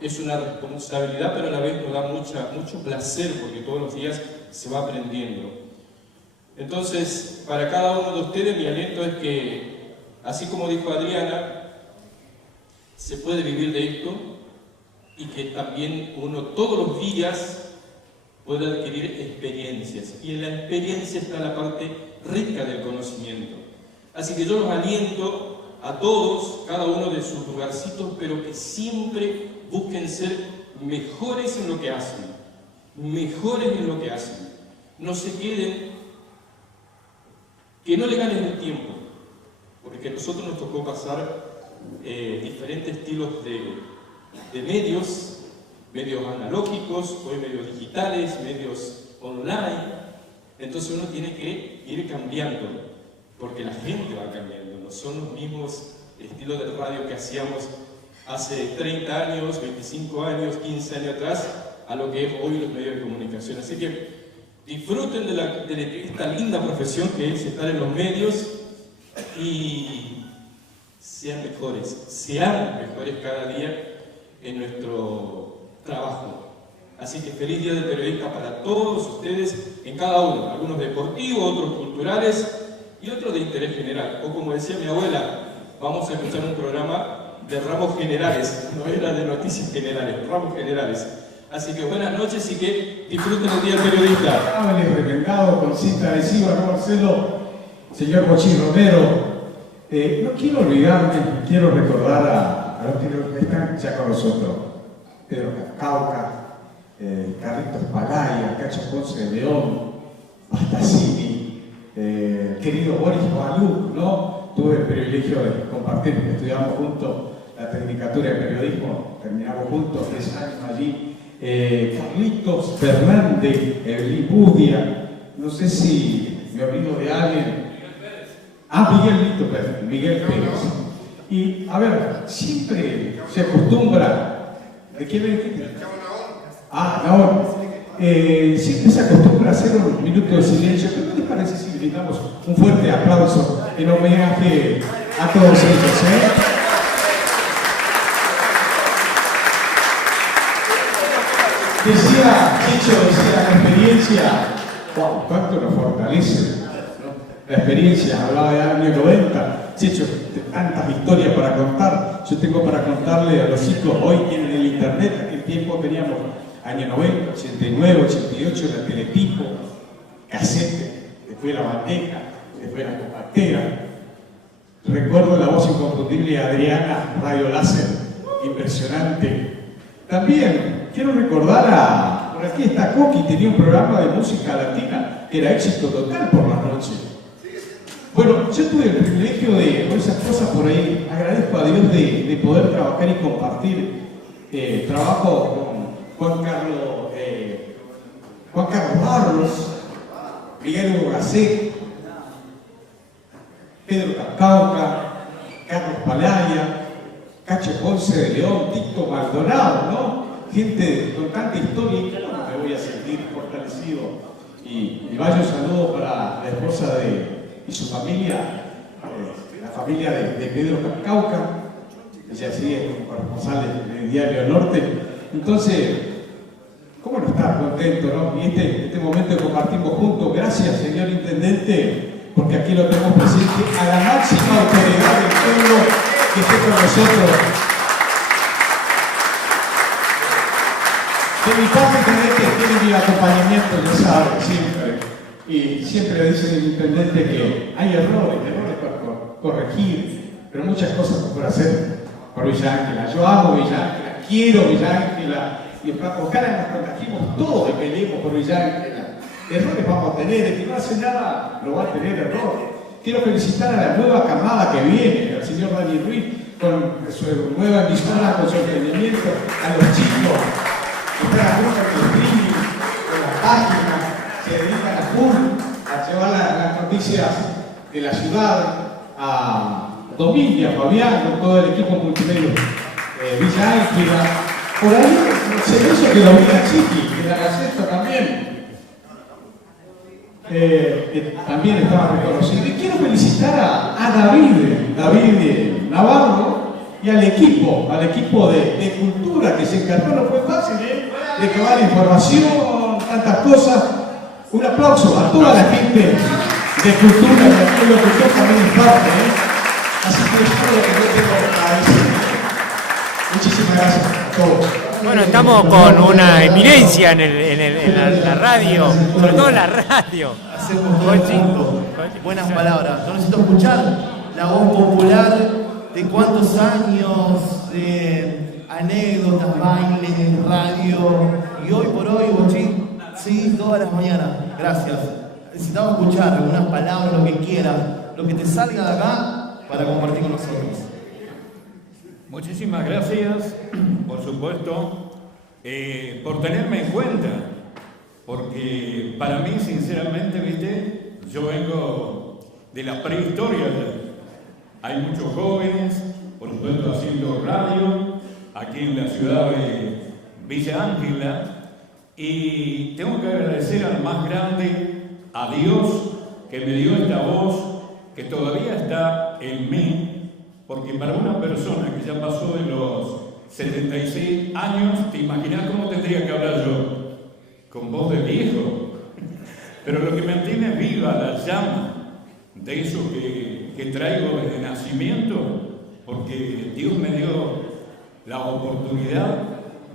es una responsabilidad, pero a la vez nos da mucho placer porque todos los días se va aprendiendo. Entonces, para cada uno de ustedes mi aliento es que, así como dijo Adriana, se puede vivir de esto y que también uno todos los días puede adquirir experiencias. Y en la experiencia está la parte rica del conocimiento. Así que yo los aliento a todos, cada uno de sus lugarcitos, pero que siempre busquen ser mejores en lo que hacen. Mejores en lo que hacen. No se queden, que no le ganen el tiempo, porque a nosotros nos tocó pasar diferentes estilos de medios analógicos, hoy medios digitales, medios online. Entonces uno tiene que ir cambiando, porque la gente va cambiando, no son los mismos estilos de radio que hacíamos hace 30 años, 25 años, 15 años atrás, a lo que es hoy los medios de comunicación. Así que disfruten de esta linda profesión que es estar en los medios y sean mejores cada día en nuestro trabajo. Así que feliz Día del Periodista para todos ustedes, en cada uno, algunos deportivos, otros culturales y otros de interés general. O como decía mi abuela, vamos a escuchar un programa de ramos generales, no era de noticias generales, ramos generales. Así que buenas noches y que disfruten el Día del Periodista. Amables remendado con cinta adhesiva, ¿no, Marcelo? Señor Bochín Romero. No quiero olvidarme, quiero recordar a los que están ya con nosotros. Pedro Cauca, Carlitos Palaya, Cacho Ponce de León, Bastacini, querido Boris Balú, ¿no? Tuve el privilegio de compartir, porque estudiamos juntos la Tecnicatura de Periodismo, terminamos juntos 3 años allí. Carlitos Fernández, Evelyn Budia, no sé si me olvido de alguien. Miguel Pérez. Y a ver, siempre se acostumbra. ¿De quién me dijiste? Naón. Siempre se acostumbra a hacer un minuto de silencio. ¿Qué te parece si brindamos un fuerte aplauso en homenaje a todos ellos? Decía la experiencia, wow, cuánto nos fortalece, ¿no? La experiencia, hablaba del año 90, Chicho, tantas historias para contar. Yo tengo para contarle a los chicos, hoy tienen el internet, en aquel tiempo teníamos año 90, 89, 88, la teletipo, cassette, después la bandeja, después la compactera. Recuerdo la voz inconfundible de Adriana, radio láser, impresionante. También quiero recordar por aquí está Coqui, tenía un programa de música latina que era éxito total por la noche. Bueno, yo tuve el privilegio de, por esas cosas por ahí, agradezco a Dios de poder trabajar y compartir trabajo con Juan Carlos Barros, Miguel Hugo Gasset, Pedro Capcauca, Carlos Palaya, Cacho Ponce de León, Tito Maldonado, ¿no? Gente con tanta historia, y claro, me voy a sentir fortalecido. Y vaya un saludo para la esposa y su familia, la familia de Pedro Capcauca. Ella sí es corresponsal del Diario del Norte. Entonces, ¿cómo no estar contento, no? Y este momento que compartimos juntos, gracias, señor Intendente, porque aquí lo tenemos presente a la máxima autoridad del pueblo que esté con nosotros. De mi parte, Intendente, tiene mi acompañamiento, ya sabe, siempre. Y siempre le dice el Intendente que hay errores para corregir, pero muchas cosas por hacer por Villa Ángela. Yo amo Villa Ángela, quiero Villa Ángela, y en Ocara nos contagiamos todos y peleemos por Villa Ángela. Errores vamos a tener, el que no hace nada lo va a tener error. Quiero felicitar a la nueva camada que viene, al señor Dani Ruiz, con su nueva emisora, con su emprendimiento, a los chicos que están a punto de escribir, con las páginas, se dedican a llevar las noticias de la ciudad, a Domingo, a Fabián, con todo el equipo multimedia Villa Ángela. Por ahí se hizo que lo mira Chiqui, que la Gaceta también. También estaba reconocido. Y quiero felicitar a David Navarro y al equipo de cultura que se encargó. No fue fácil de tomar información, tantas cosas. Un aplauso a toda la gente de cultura, que el locutor también es parte. Así que es todo lo que yo tengo para decir. Muchísimas gracias a todos. Bueno, estamos con una eminencia en la radio, sobre todo en la radio. Hacemos todo juntos. Buenas palabras. Yo necesito escuchar la voz popular de cuántos años de anécdotas, bailes, radio. Y hoy por hoy, Bochín, sí, todas las mañanas. Gracias. Necesitamos escuchar algunas palabras, lo que quieras, lo que te salga de acá para compartir con nosotros. Muchísimas gracias, por supuesto, por tenerme en cuenta, porque para mí, sinceramente, viste, yo vengo de la prehistoria. Hay muchos jóvenes, por supuesto, haciendo radio aquí en la ciudad de Villa Ángela, y tengo que agradecer al más grande, a Dios, que me dio esta voz que todavía está en mí. Porque para una persona que ya pasó de los 76 años, ¿te imaginas cómo tendría que hablar yo? Con voz de viejo. Pero lo que mantiene viva la llama de eso que traigo desde nacimiento, porque Dios me dio la oportunidad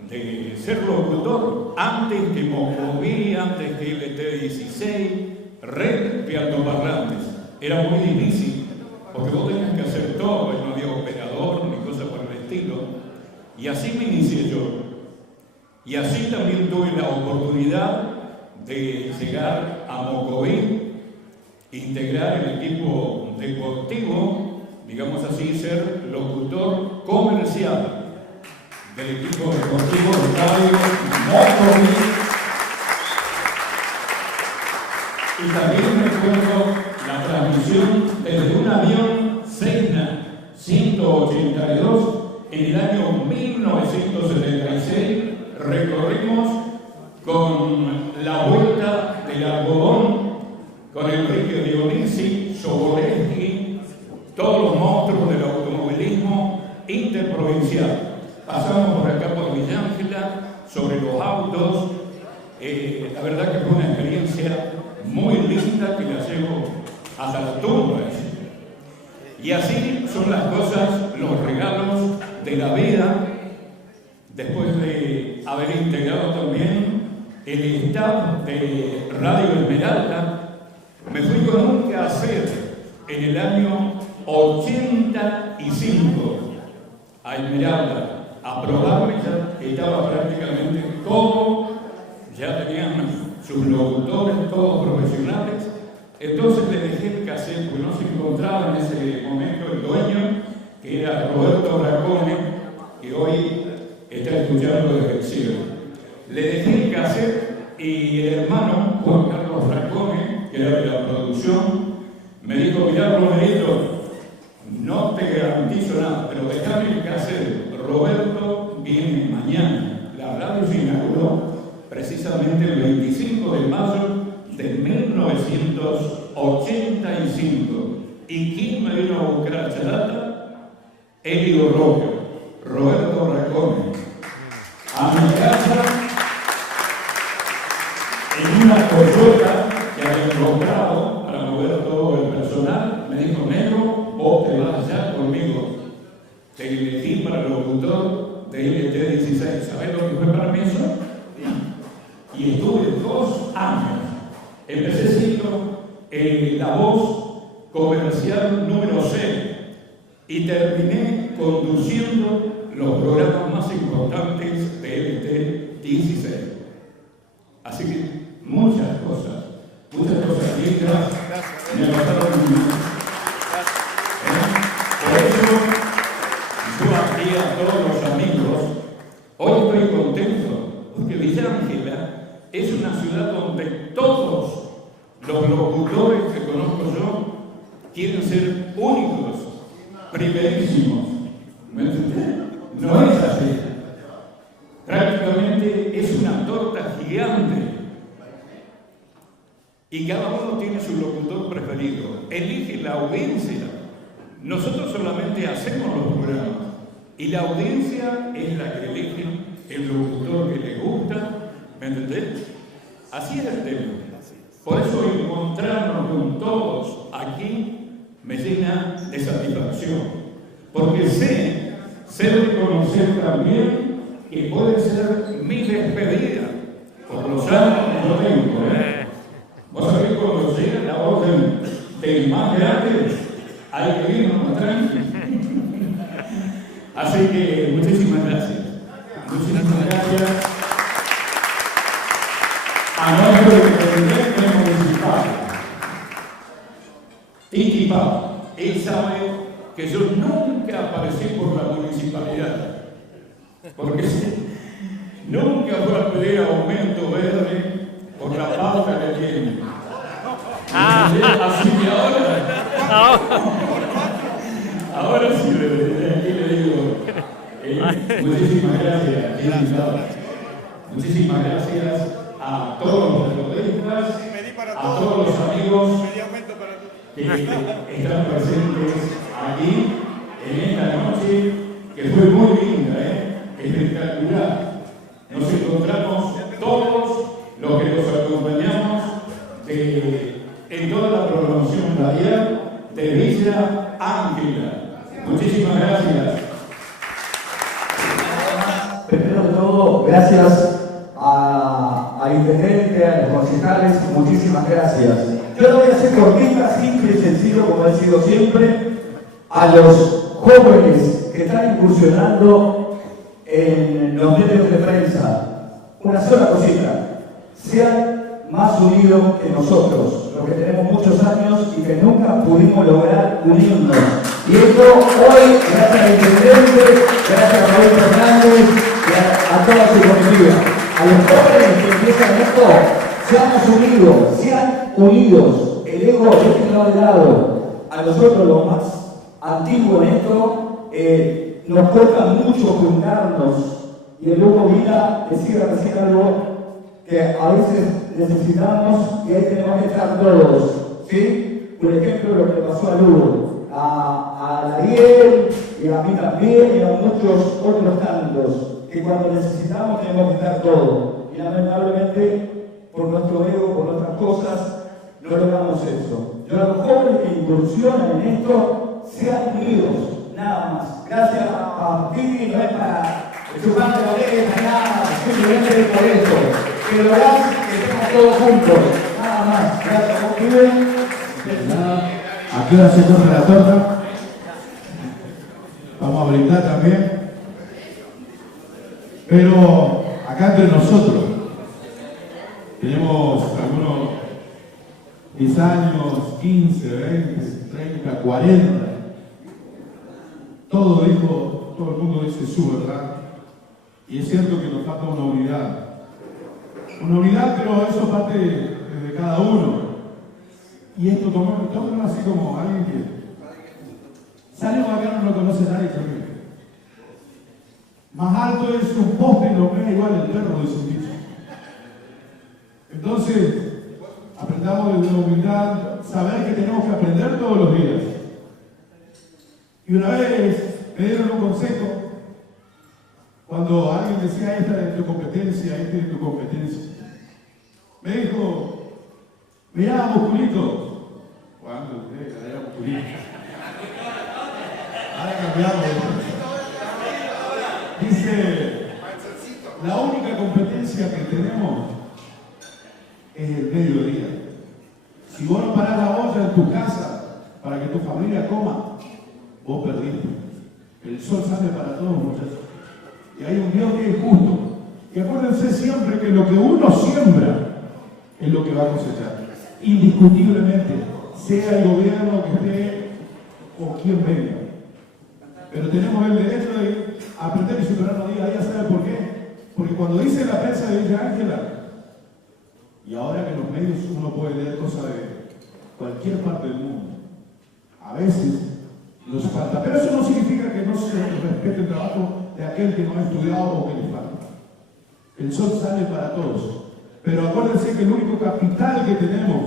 de ser locutor antes que Mocoví, antes que LT16, red de altoparlantes. Era muy difícil, porque vos tenías que hacer todo, no había operador ni cosa por el estilo. Y así me inicié yo. Y así también tuve la oportunidad de llegar a Mocoví, integrar el equipo deportivo, digamos así, ser locutor comercial del equipo deportivo de Radio Mocoví. Y también recuerdo la transmisión desde un avión Cessna 182 en el año 1976. Recorrimos con la Vuelta del Algodón, con Enrique Dionisi, Sobolewski, todos los monstruos del automovilismo interprovincial. Pasamos por acá por Villángela, sobre los autos. La verdad que fue una experiencia muy linda que la llevo hasta la tumba. Y así son las cosas, los regalos de la vida, después de haber integrado también el staff de Radio Esmeralda. Me fui con un quehacer en el año 85 a Esmeralda a probarme. Ya estaba prácticamente todo, ya tenían sus locutores, todos profesionales. Entonces le dejé el cassette, porque no se encontraba en ese momento el dueño, que era Roberto Bracone, que hoy está escuchando desde el cielo. Le dejé el cassette y el hermano Juan Carlos Bracone, que era de la producción, me dijo: mirá, Romerito, no te garantizo nada, pero dejame el cassette. Roberto viene mañana. La radio se inauguró precisamente el 25 de mayo de 1985. ¿Y quién me vino a buscar a Chalata? Elio Roque, Roberto Bracone. A mi casa, en una Toyota que había comprado para mover todo el personal, me dijo: negro, vos te vas allá conmigo. Te elegí para el locutor de LT16. ¿Sabés lo que fue para mí eso? Y estuve 2 años. Empecé siendo la voz comercial número 6 y terminé conduciendo los programas más importantes de LT16. Así que muchas cosas lindas me pasaron en mi vida. Por eso yo aquí a todos los amigos, hoy estoy contento porque Villángela es una ciudad donde todos los locutores que conozco yo quieren ser únicos, primerísimos. ¿Me entendés? No es así. Prácticamente es una torta gigante y cada uno tiene su locutor preferido. Elige la audiencia. Nosotros solamente hacemos los programas y la audiencia es la que elige el locutor que le gusta. ¿Me entendés? Así es el tema. Por eso encontrarnos con todos aquí me llena de satisfacción. Porque sé reconocer también que puede ser mi despedida por los años que yo tengo. Vos sabés, cuando llega la orden del más grande, hay que irnos más tranquilos. Así que muchísimas gracias. Muchísimas gracias. A nombre del presidente municipal, Titi Pau, él sabe que yo nunca aparecí por la municipalidad, porque nunca fue a pedir aumento verde por la pauta que tiene. Así que ahora sí le digo, muchísimas gracias, muchísimas gracias a todos los periodistas, a todos los amigos que están presentes aquí en esta noche, que fue muy linda, espectacular. Nos encontramos todos los que nos acompañamos en toda la programación radial de Villa Ángela. Muchísimas gracias. Primero de todo, gracias al intendente, a los concejales, muchísimas gracias. Yo lo voy a hacer cortita, simple y sencillo, como he sido siempre, a los jóvenes que están incursionando en los medios de prensa. Una sola cosita: sean más unidos que nosotros, los que tenemos muchos años y que nunca pudimos lograr unirnos. Y esto hoy, gracias al intendente, gracias a Raúl Fernández y a toda su comitiva. A los jóvenes que empiezan esto, seamos unidos, sean unidos. El ego, déjenlo de lado. A nosotros los más antiguos en esto, nos cuesta mucho juntarnos. Y el Hugo Vila decía recién algo que a veces necesitamos y ahí tenemos que estar todos, ¿sí? Por ejemplo, lo que pasó a Hugo, a Daniel y a mí también y a muchos otros tantos, que cuando necesitamos tenemos que estar todos. Y lamentablemente, por nuestro ego, por nuestras cosas, no logramos eso. Yo a los jóvenes que incursionan en esto, sean unidos, nada más. Gracias a ti, no es para chupar la oreja, nada, simplemente por eso. Que logramos que estemos todos juntos, nada más. Gracias, ¿vos pibes? ¿A qué hora se corre la torta? Vamos a brindar también. Pero acá entre nosotros tenemos algunos 10 años, 15, 20, 30, 40. Todo el mundo dice su verdad. Y es cierto que nos falta una unidad. Una unidad, pero eso parte de cada uno. Y esto tómenlo así como alguien que salimos acá, no lo conoce nadie también. Más alto es un poste y lo ve igual el perro, dice un dicho. Entonces, aprendamos de la humildad, saber que tenemos que aprender todos los días. Y una vez me dieron un consejo, cuando alguien decía, esta es tu competencia, esta es tu competencia. Me dijo, mirá, musculito. ¿Cuándo? Era musculito. Ahora cambiamos. Dice, la única competencia que tenemos es el mediodía. Si vos no parás la olla en tu casa para que tu familia coma, vos perdiste. El sol sale para todos, muchachos. Y hay un Dios que es justo. Y acuérdense siempre que lo que uno siembra es lo que va a cosechar. Indiscutiblemente, sea el gobierno que esté o quien venga. Pero tenemos el derecho de aprender y superarnos día a día. ¿Sabe por qué? Porque cuando dice la prensa de Villa Ángela, y ahora que en los medios uno puede leer cosas de cualquier parte del mundo, a veces nos falta. Pero eso no significa que no se respete el trabajo de aquel que no ha estudiado o que le falta. El sol sale para todos. Pero acuérdense que el único capital que tenemos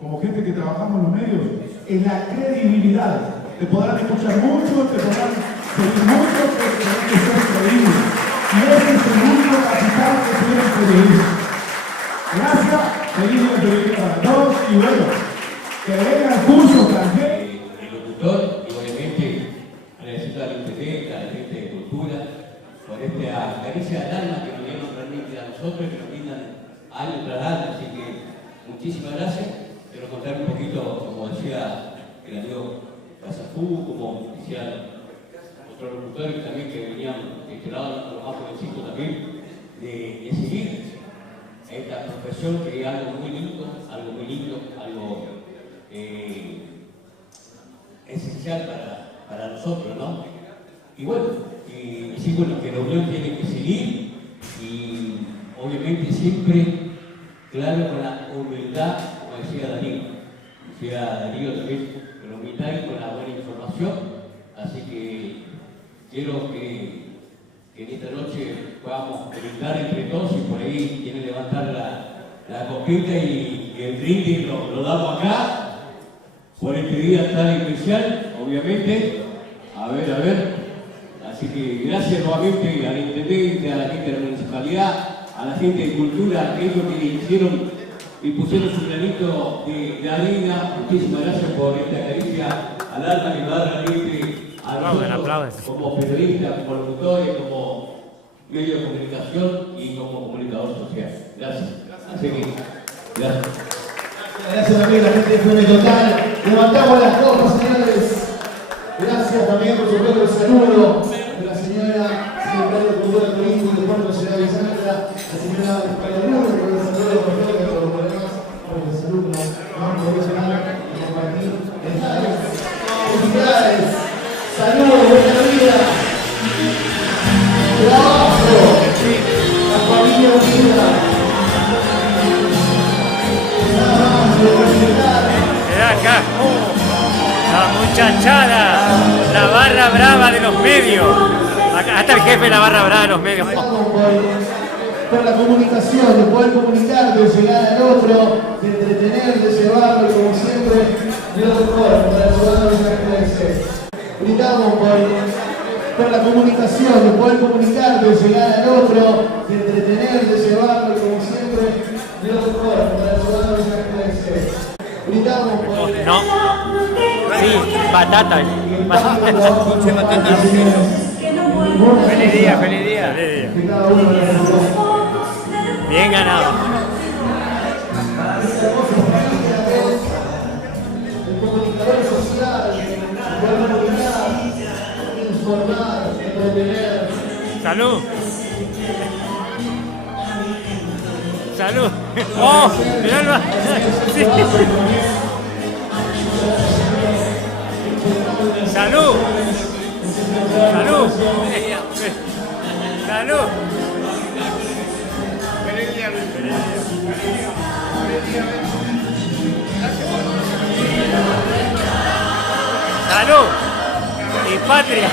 como gente que trabajamos en los medios es la credibilidad. Te podrán escuchar mucho, te podrán seguir mucho, pero tenés que ser creíble. Y ese es el único capital que tiene el periodismo. Gracias, feliz día periodista para todos y bueno, que vengan cursos también. El locutor y obviamente agradeciendo a la intendente, a la gente de cultura, por esta caricia del alma que nos dieron realmente a nosotros y que nos brindan año tras año. Así que muchísimas gracias. Quiero contar un poquito, como decía el amigo Casafú, como decía otros locutores también que venían de este lado, a los más jovencitos también, de seguir esta profesión que es algo muy lindo, algo esencial para nosotros, ¿no? Y bueno, sí, bueno, que la unión tiene que seguir y obviamente siempre, claro, con la humildad, como decía Darío también, con la humildad y con la buena información. Así que quiero que en esta noche podamos brindar entre todos y por ahí quieren levantar la copita y el brindis lo damos acá por este día tan especial, obviamente. A ver. Así que gracias nuevamente al intendente, a la gente de la municipalidad, a la gente de cultura, aquellos que hicieron y pusieron su granito de arena. Muchísimas gracias por esta caricia al alma que va a dar realmente a nosotros como periodistas, como locutores, como medio de comunicación y como comunicador social. Gracias. Así que, gracias. Gracias también a la gente de FM Total. Levantamos las copas, señores. Gracias también, por supuesto, el saludo de la señora secretaria de Cultura Turismo del Departamento de Ciudad de Santa, la señora Palomuro, por el saludo por los problemas, por el saludo no profesional, de compartir esta vez. Felicidades, saludos, buena vida, trabajo, la familia unida. Nada más, de muchachada, la barra brava de los medios. Acá está el jefe de la barra brava de los medios. Por la comunicación, de poder comunicar, de llegar al otro, de entretener, de llevarlo, y como siempre, de lo mejor para ayudar a nuestra gente. Brindamos por la comunicación, de poder comunicar, de llegar al otro, de entretener, de llevarlo, y como siempre, de lo mejor para ayudar a nuestra gente. Brindamos por... No. Sí, batata. Feliz día, feliz día. Bien ganado. El comunicador social, poder comunicar, informar, entretener. Salud. Salud. Oh, mirá, sí. Salud. Salud. Salud. Salud y patria.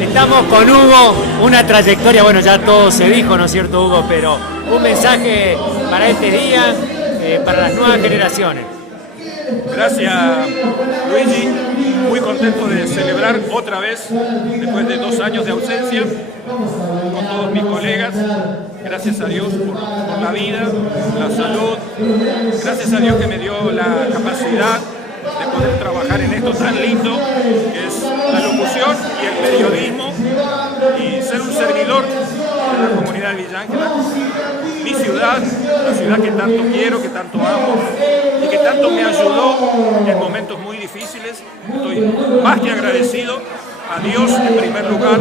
Estamos con Hugo, una trayectoria, bueno, ya todo se dijo, ¿no es cierto, Hugo? Pero un mensaje para este día, para las nuevas generaciones. Gracias, Luigi. Muy contento de celebrar otra vez, después de 2 años de ausencia, con todos mis colegas. Gracias a Dios por la vida, la salud. Gracias a Dios que me dio la capacidad de poder trabajar en esto tan lindo que es la locución y el periodismo, y ser un servidor de la comunidad de Villa Ángela, mi ciudad, la ciudad que tanto quiero, que tanto amo y que tanto me ayudó en momentos muy difíciles. Estoy más que agradecido a Dios en primer lugar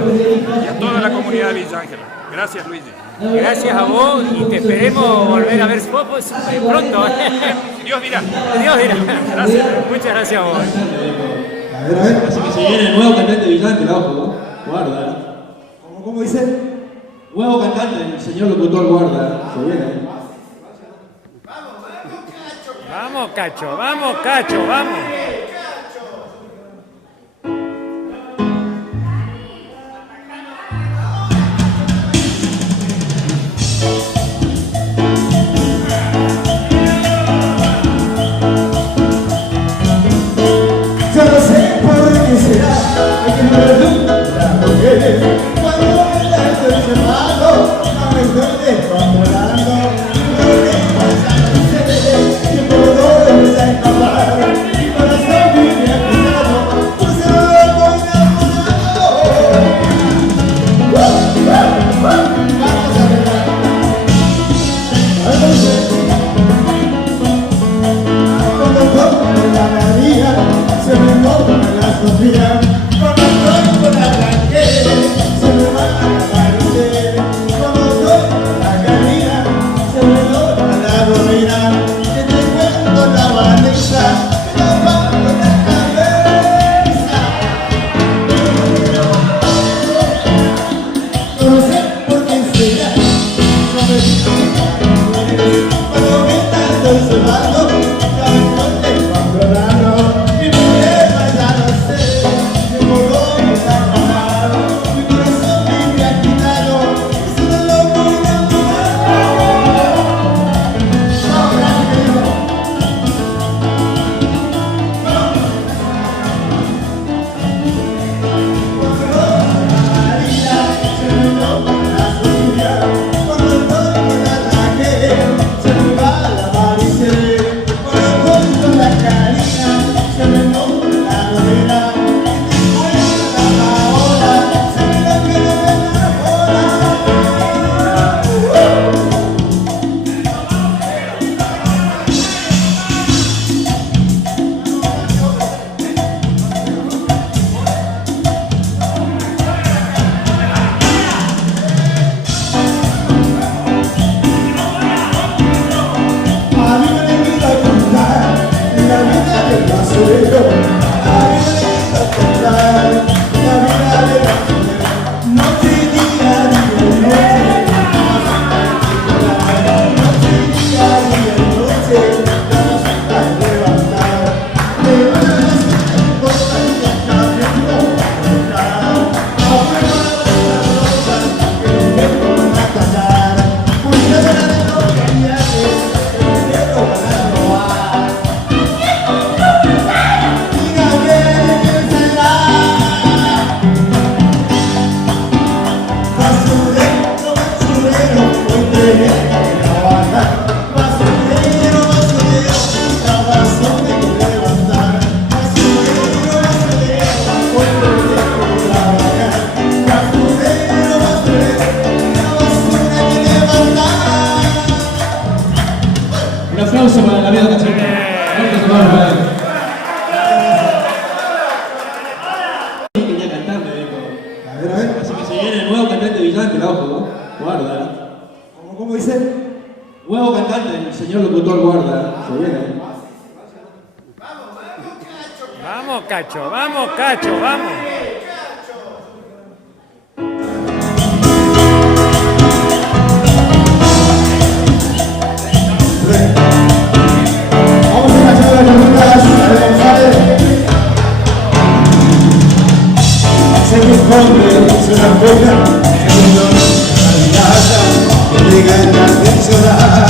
y a toda la comunidad de Villa Ángela. Gracias, Luigi. Gracias a vos y te esperemos volver a ver pronto. Dios dirá. Dios dirá. Gracias. Muchas gracias a vos. Así que se viene el nuevo cantante de Villa Ángela, ojo, ¿no? Guarda. ¿Cómo dice? Nuevo cantante, el señor locutor, guarda. Se viene. Vamos, Cacho, vamos, Cacho, vamos. Yo no sé por qué será que me pregunta por qué cuando la estoy llamando no me estoy descontrolando. Lo que pasa no sé, que por todo me a escapar. Mi corazón vive agitado, pues se lo voy enamorando. Vamos a verla. Cuando toco la melodía se me cortan las costillas. Cuando estoy con la aplauso para el amigo Cachito. Un aplauso para él. Quería cantar, me dijo. A ver. Así que se viene el nuevo cantante brillante, ojo, ¿no? Guarda. ¿Cómo dice? Nuevo cantante, el señor locutor, guarda. Se viene. Vamos, Cacho, vamos, Cacho, vamos. Vamos a hacer las preguntas a ver González. Sé que esconde su respuesta, segundo, la mirada que llega a intencionar.